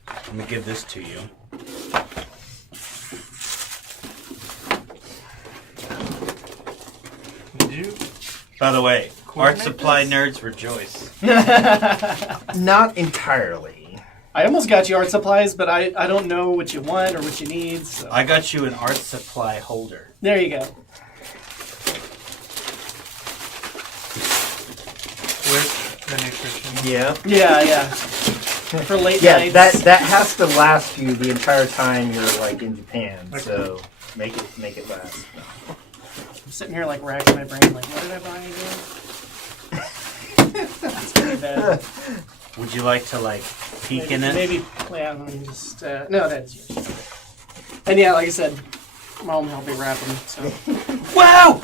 I'm gonna give this to you. Did you? By the way, art Coordinate supply this? nerds rejoice. not entirely. I almost got you art supplies, but I don't know what you want or what you need. So. I got you an art supply holder. There you go. With the nutrition. Yeah. Yeah. For late Yeah, nights. that has to last you the entire time you're like in Japan. Okay. So make it last. I'm sitting here like racking my brain, like, what did I buy again? It's pretty bad. Would you like to like peek in it? Maybe. Yeah. Let me just. No, that's yours. And yeah, like I said, Mom helped me wrap them. So. Wow!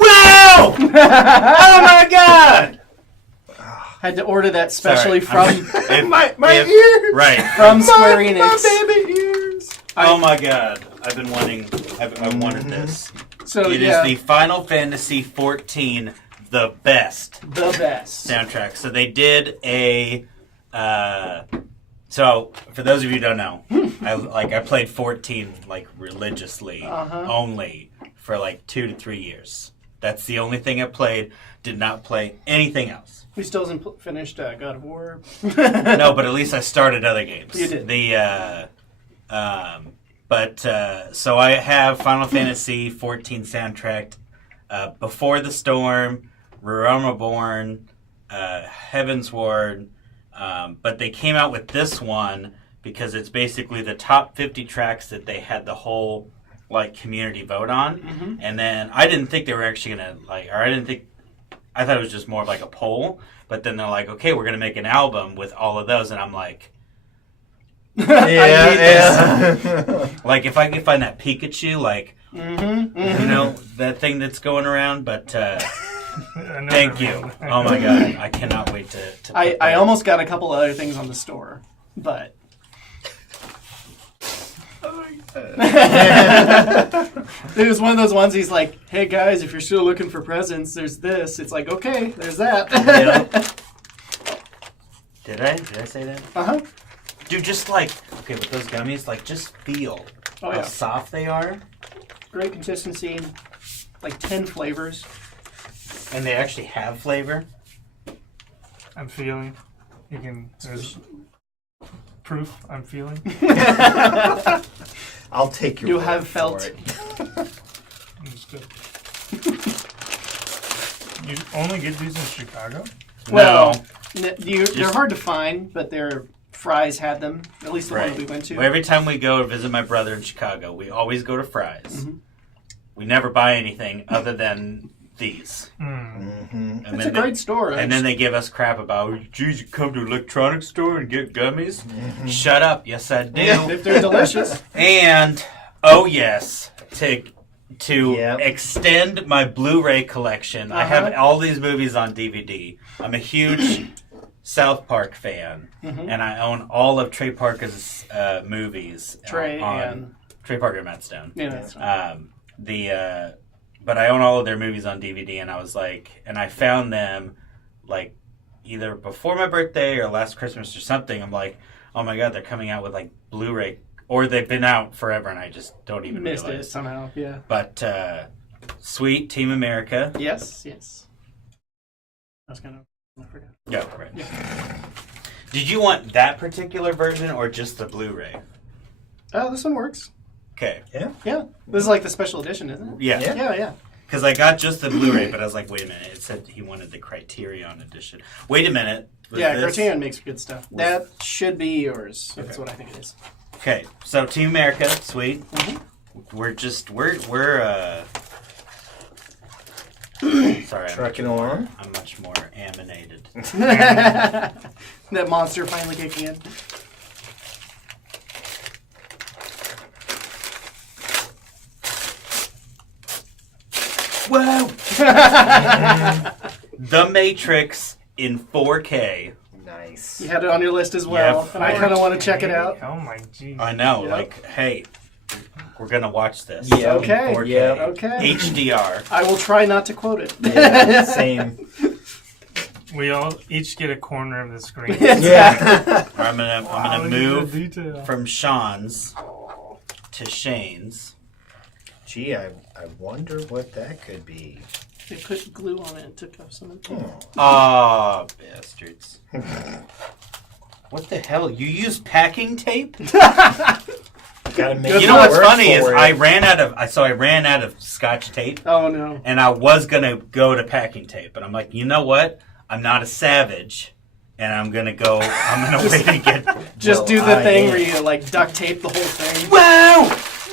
Wow! Oh my god! Had to order that specially Sorry, from My ears! Right. from Square Enix. My baby ears! Oh my god! I've been wanting. I wanted this. So It yeah, is the Final Fantasy 14, the best the best. soundtrack. So they did a. So for those of you who don't know, I played 14 like religiously only for like 2 to 3 years. That's the only thing I played. Did not play anything else. We still hasn't finished God of War. No, but at least I started other games. You did. So I have Final Fantasy 14 soundtrack, Before the Storm, Realm Reborn, Heaven's Ward, but they came out with this one because it's basically the top 50 tracks that they had the whole like community vote on, and then I didn't think they were actually gonna I thought it was just more of like a poll, but then they're like, okay, we're gonna make an album with all of those, and I'm like. Yeah. Like if I can find that Pikachu, like you know that thing that's going around. But thank you. Oh my god, I cannot wait to I almost got a couple other things on the store, but it was one of those ones. He's like, "Hey guys, if you're still looking for presents, there's this." It's like, okay, there's that. Yeah. Did I say that? Uh-huh. Dude, just like okay with those gummies, like just feel Oh, how yeah. soft they are, Great consistency, like 10 flavors. and they actually have flavor. I'm feeling. You can. There's proof. I'm feeling. I'll take your You word have for felt. it. It's good. You only get these in Chicago? Well, No. they're hard to find, but their Fry's had them. At least the one Right. that we went to. Well, every time we go visit my brother in Chicago, we always go to Fry's. Mm-hmm. We never buy anything other than these. Mm-hmm. And It's a great store. And then they give us crap about, geez, you come to an electronics store and get gummies? Shut up. Yes, I do. if they're delicious. And, oh yes, to Yep. extend my Blu-ray collection, I have all these movies on DVD. I'm a huge South Park fan, and I own all of Trey Parker's movies. Trey on and Trey Parker and Matt Stone. yeah, that's right. But I own all of their movies on DVD, and I was like, and I found them like either before my birthday or last Christmas or something. I'm like, oh my god, they're coming out with like Blu-ray, or they've been out forever, and I just don't even Missed realize. it somehow. Yeah. But sweet Team America. Yes. I was gonna. I forgot. Yeah, right. Did you want that particular version or just the Blu-ray? Oh, this one works. Okay. Yeah. This is like the special edition, isn't it? Yeah. Yeah. Because I got just the Blu-ray, but I was like, wait a minute. It said he wanted the Criterion edition. Wait a minute. Was Yeah, this- Criterion makes good stuff. That should be yours. That's what I think it is. Okay, so Team America, sweet. We're sorry, Trucking along. I'm much more animated. That monster finally kicking in. Whoa! The Matrix in 4K. Nice. You had it on your list as well, Yeah, and I kind of want to check it out. Oh my geez. I know, Yep. like, hey, we're gonna watch this. Yeah. Okay. In 4K. Yeah. Okay. HDR. I will try not to quote it. Yeah, same. We all each get a corner of the screen. Yeah. I'm gonna Look at the move detail. from Sean's to Shane's. Gee, I wonder what that could be. They put glue on it and took off some of it. Ah, bastards. What the hell? You use packing tape? Gotta make You know what's work funny is for it. I ran out of Scotch tape, Oh no. and I was gonna go to packing tape, but I'm like, you know what? I'm not a savage, and I'm gonna wait and get. Just Well, do the I thing am. where you like duct tape the whole thing. Wow!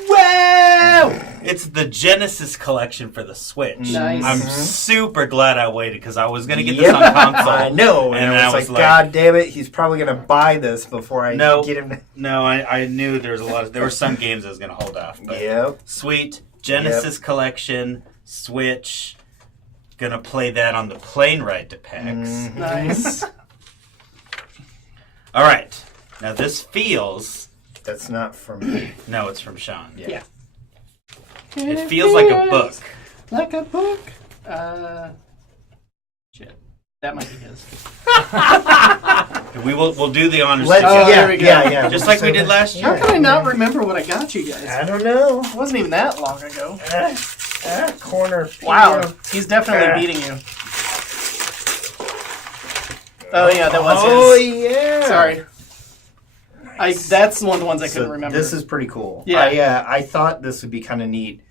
Wow! It's the Genesis collection for the Switch. Nice. I'm super glad I waited because I was going to get this on console. I know. And I was like, God damn it, he's probably going to buy this before I get him. No, I knew there were some games I was going to hold off. But Yep. Sweet. Genesis collection, Switch. Gonna play that on the plane ride to PAX. Nice. All right. Now this feels... That's not from me. No, it's from Sean. Yeah. It feels like a book. Like a book. Shit. That might be his. We'll do the honors Let's, together. there we go. Yeah. Just like we did last year. How can I not remember what I got you guys? I don't know. It wasn't even that long ago. Corner. Wow. He's definitely beating you. Oh, yeah, that was Oh, his. yeah. Sorry. That's one of the ones I couldn't remember. This is pretty cool. Yeah. I thought this would be kind of neat.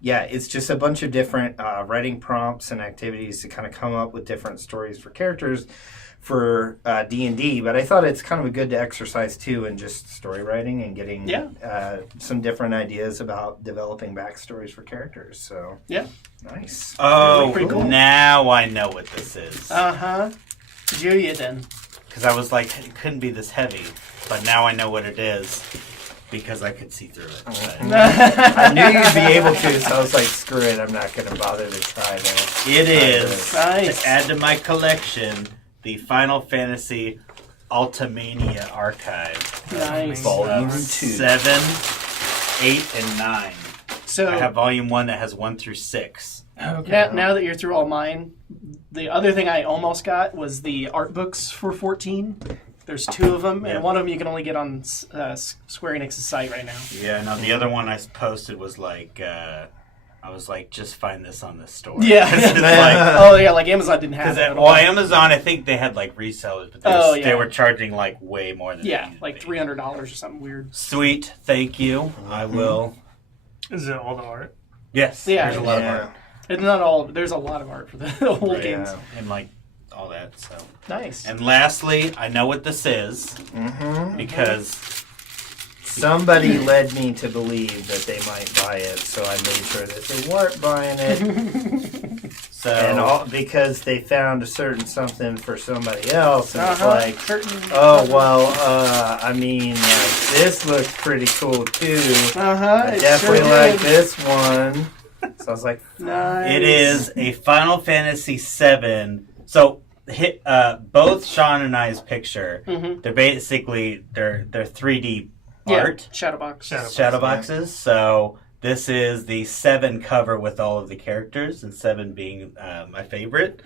Yeah, it's just a bunch of different writing prompts and activities to kind of come up with different stories for characters for D&D. But I thought it's kind of a good to exercise too in just story writing and getting some different ideas about developing backstories for characters. So Yeah. nice. Oh, Pretty cool. now I know what this is. Uh-huh. Do you then? Because I was like, it couldn't be this heavy. But now I know what it is because I could see through it. I knew you'd be able to, so I was like, screw it, I'm not going to bother to try that. It is, Nice. to add to my collection, the Final Fantasy Ultimania Archive. Nice. Volume 2. 7, 8, and 9. So I have Volume 1 that has 1 through 6. Okay. now that you're through all mine, the other thing I almost got was the art books for 14. There's 2 of them, and one of them you can only get on Square Enix's site right now. Yeah, no, the other one I posted was like, I was like, just find this on the store. Yeah. 'Cause it's like, Oh, yeah, like Amazon didn't have it at all. Amazon, I think they had like resellers, but they were charging like way more than they Yeah, needed like to be. $300 or something weird. Sweet, thank you. I will. Is it all the art? Yes, Yeah, there's a lot of art. It's not all. There's a lot of art for the whole Right. games. And like all that. So. Nice. And lastly, I know what this is because Somebody led me to believe that they might buy it, so I made sure that they weren't buying it. so And because they found a certain something for somebody else, and it's like, Certain. oh, well, I mean, this looks pretty cool, too. I definitely like this one. So I was like, Nice. it is a Final Fantasy VII. So both Sean and I's picture, they're basically they're 3D art. Shadowbox. Shadow boxes. So this is the 7 cover with all of the characters, and 7 being my favorite.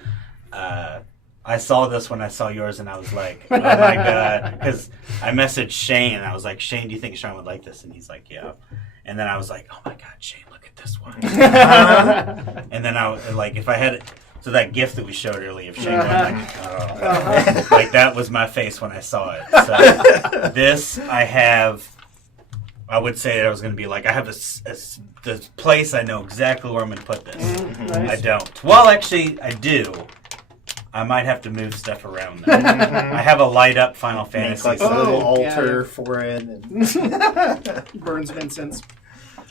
I saw this when I saw yours, and I was like, oh my god, because I messaged Shane, and I was like, Shane, do you think Sean would like this? And he's like, yeah. And then I was like, oh my god, Shane, look at this one. And then I was like, if I had so that gift that we showed earlier of Shane going like, oh, like that was my face when I saw it. So this I have. I would say that I was going to be like, I have the place I know exactly where I'm going to put this. Nice. I don't. Well, actually, I do. I might have to move stuff around though. I have a light up Final make Fantasy. like a little Oh, altar for it. And Burns of incense.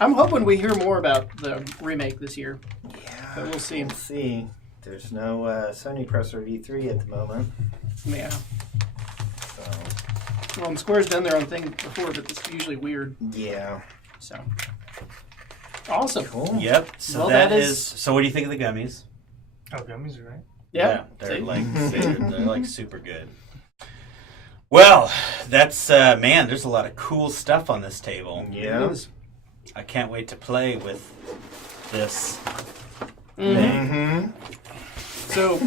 I'm hoping we hear more about the remake this year. yeah, But we'll see. we'll see. There's no Sony presser at E3 at the moment. Yeah. So, Well, and Square's done their own thing before, but it's usually weird. yeah. So. Awesome. Cool. Yep. So Well, that that is. is- So what do you think of the gummies? Oh, gummies are right. Yeah. they're See? like they're like super good. Well, that's man. There's a lot of cool stuff on this table. Yeah. It is. I can't wait to play with this. Mm-hmm. So,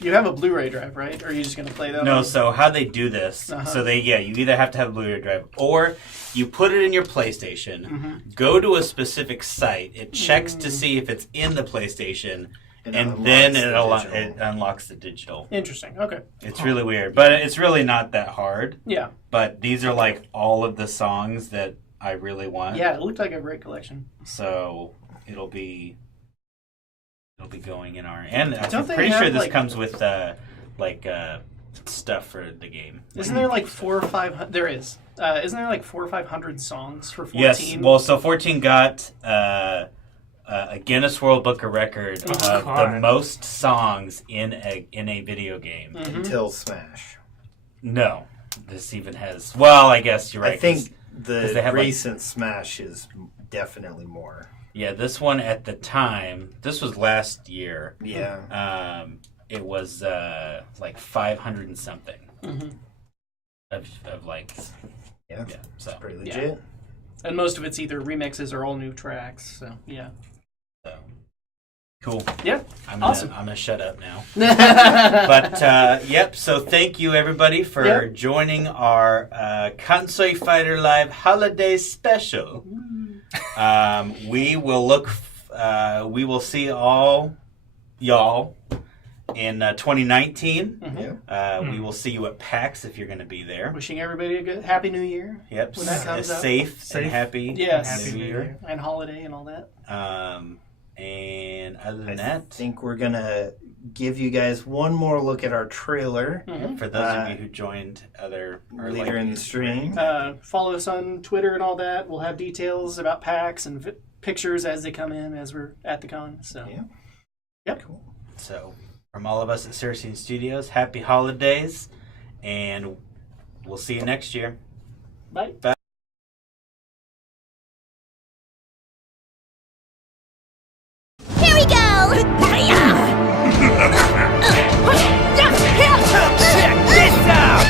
you have a Blu-ray drive, right? Or are you just going to play that? No, on- so how they do this? Uh-huh. So you either have to have a Blu-ray drive or you put it in your PlayStation. Go to a specific site. It checks to see if it's in the PlayStation. And then it unlocks the digital. Interesting. Okay. It's really weird, but it's really not that hard. Yeah. But these are like all of the songs that I really want. Yeah, it looked like a great collection. So it'll be going in our and Don't I'm they pretty have, sure this like- comes with stuff for the game. Isn't there like 400 or 500? There is. Isn't there like 400 or 500 songs for 14? Yes. Well, so 14 got a Guinness World Book of Record of God. the most songs in a video game. Until Smash. No, this even has. Well, I guess you're right. I think 'cause they have, like- recent Smash is definitely more. Yeah, this one at the time. This was last year. Yeah. It was like 500 and something of like. Yeah. Yeah. So. Pretty legit. And most of it's either remixes or all new tracks. So yeah. So. Cool. Yeah. I'm gonna shut up now. But yep. So thank you everybody for joining our Konsui Fighter Live Holiday Special. We will see all y'all in 2019. We will see you at PAX if you're going to be there. Wishing everybody a good Happy New Year. Yep. When that comes a up. safe and happy Yes. New Year. And holiday and all that. And other than I that, think we're going to give you guys one more look at our trailer. for those of you who joined Later in the stream. Follow us on Twitter and all that. We'll have details about PAX and pictures as they come in as we're at the con. So, Yeah. Yep. Cool. So from all of us at Cersei Studios, happy holidays, and we'll see you next year. Bye. Here we go! Check this out!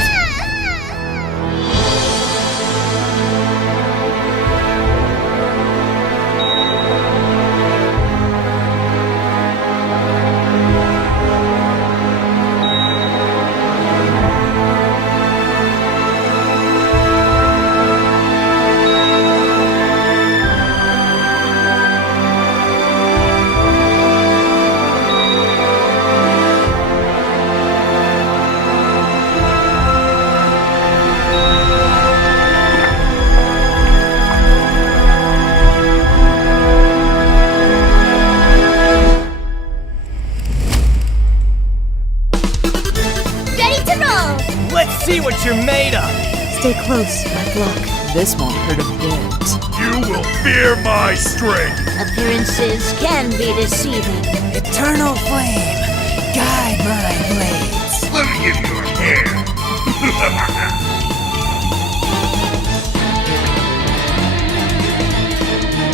Ready to roll! Let's see what you're made of! Stay close, bad luck. This won't hurt a bit. You will fear my strength! Appearances can be deceiving. Eternal flame, guide my blades. Let me give you a hand!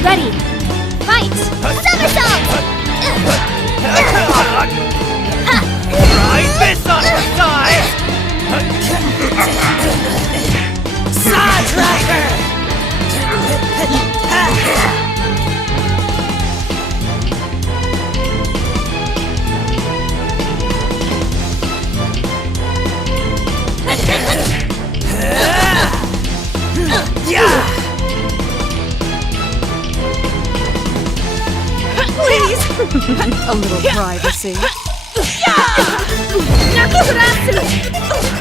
Ready! Fight! Somersault! Right fist on the side! Side Tracker! Please! A little privacy. Nakurasu!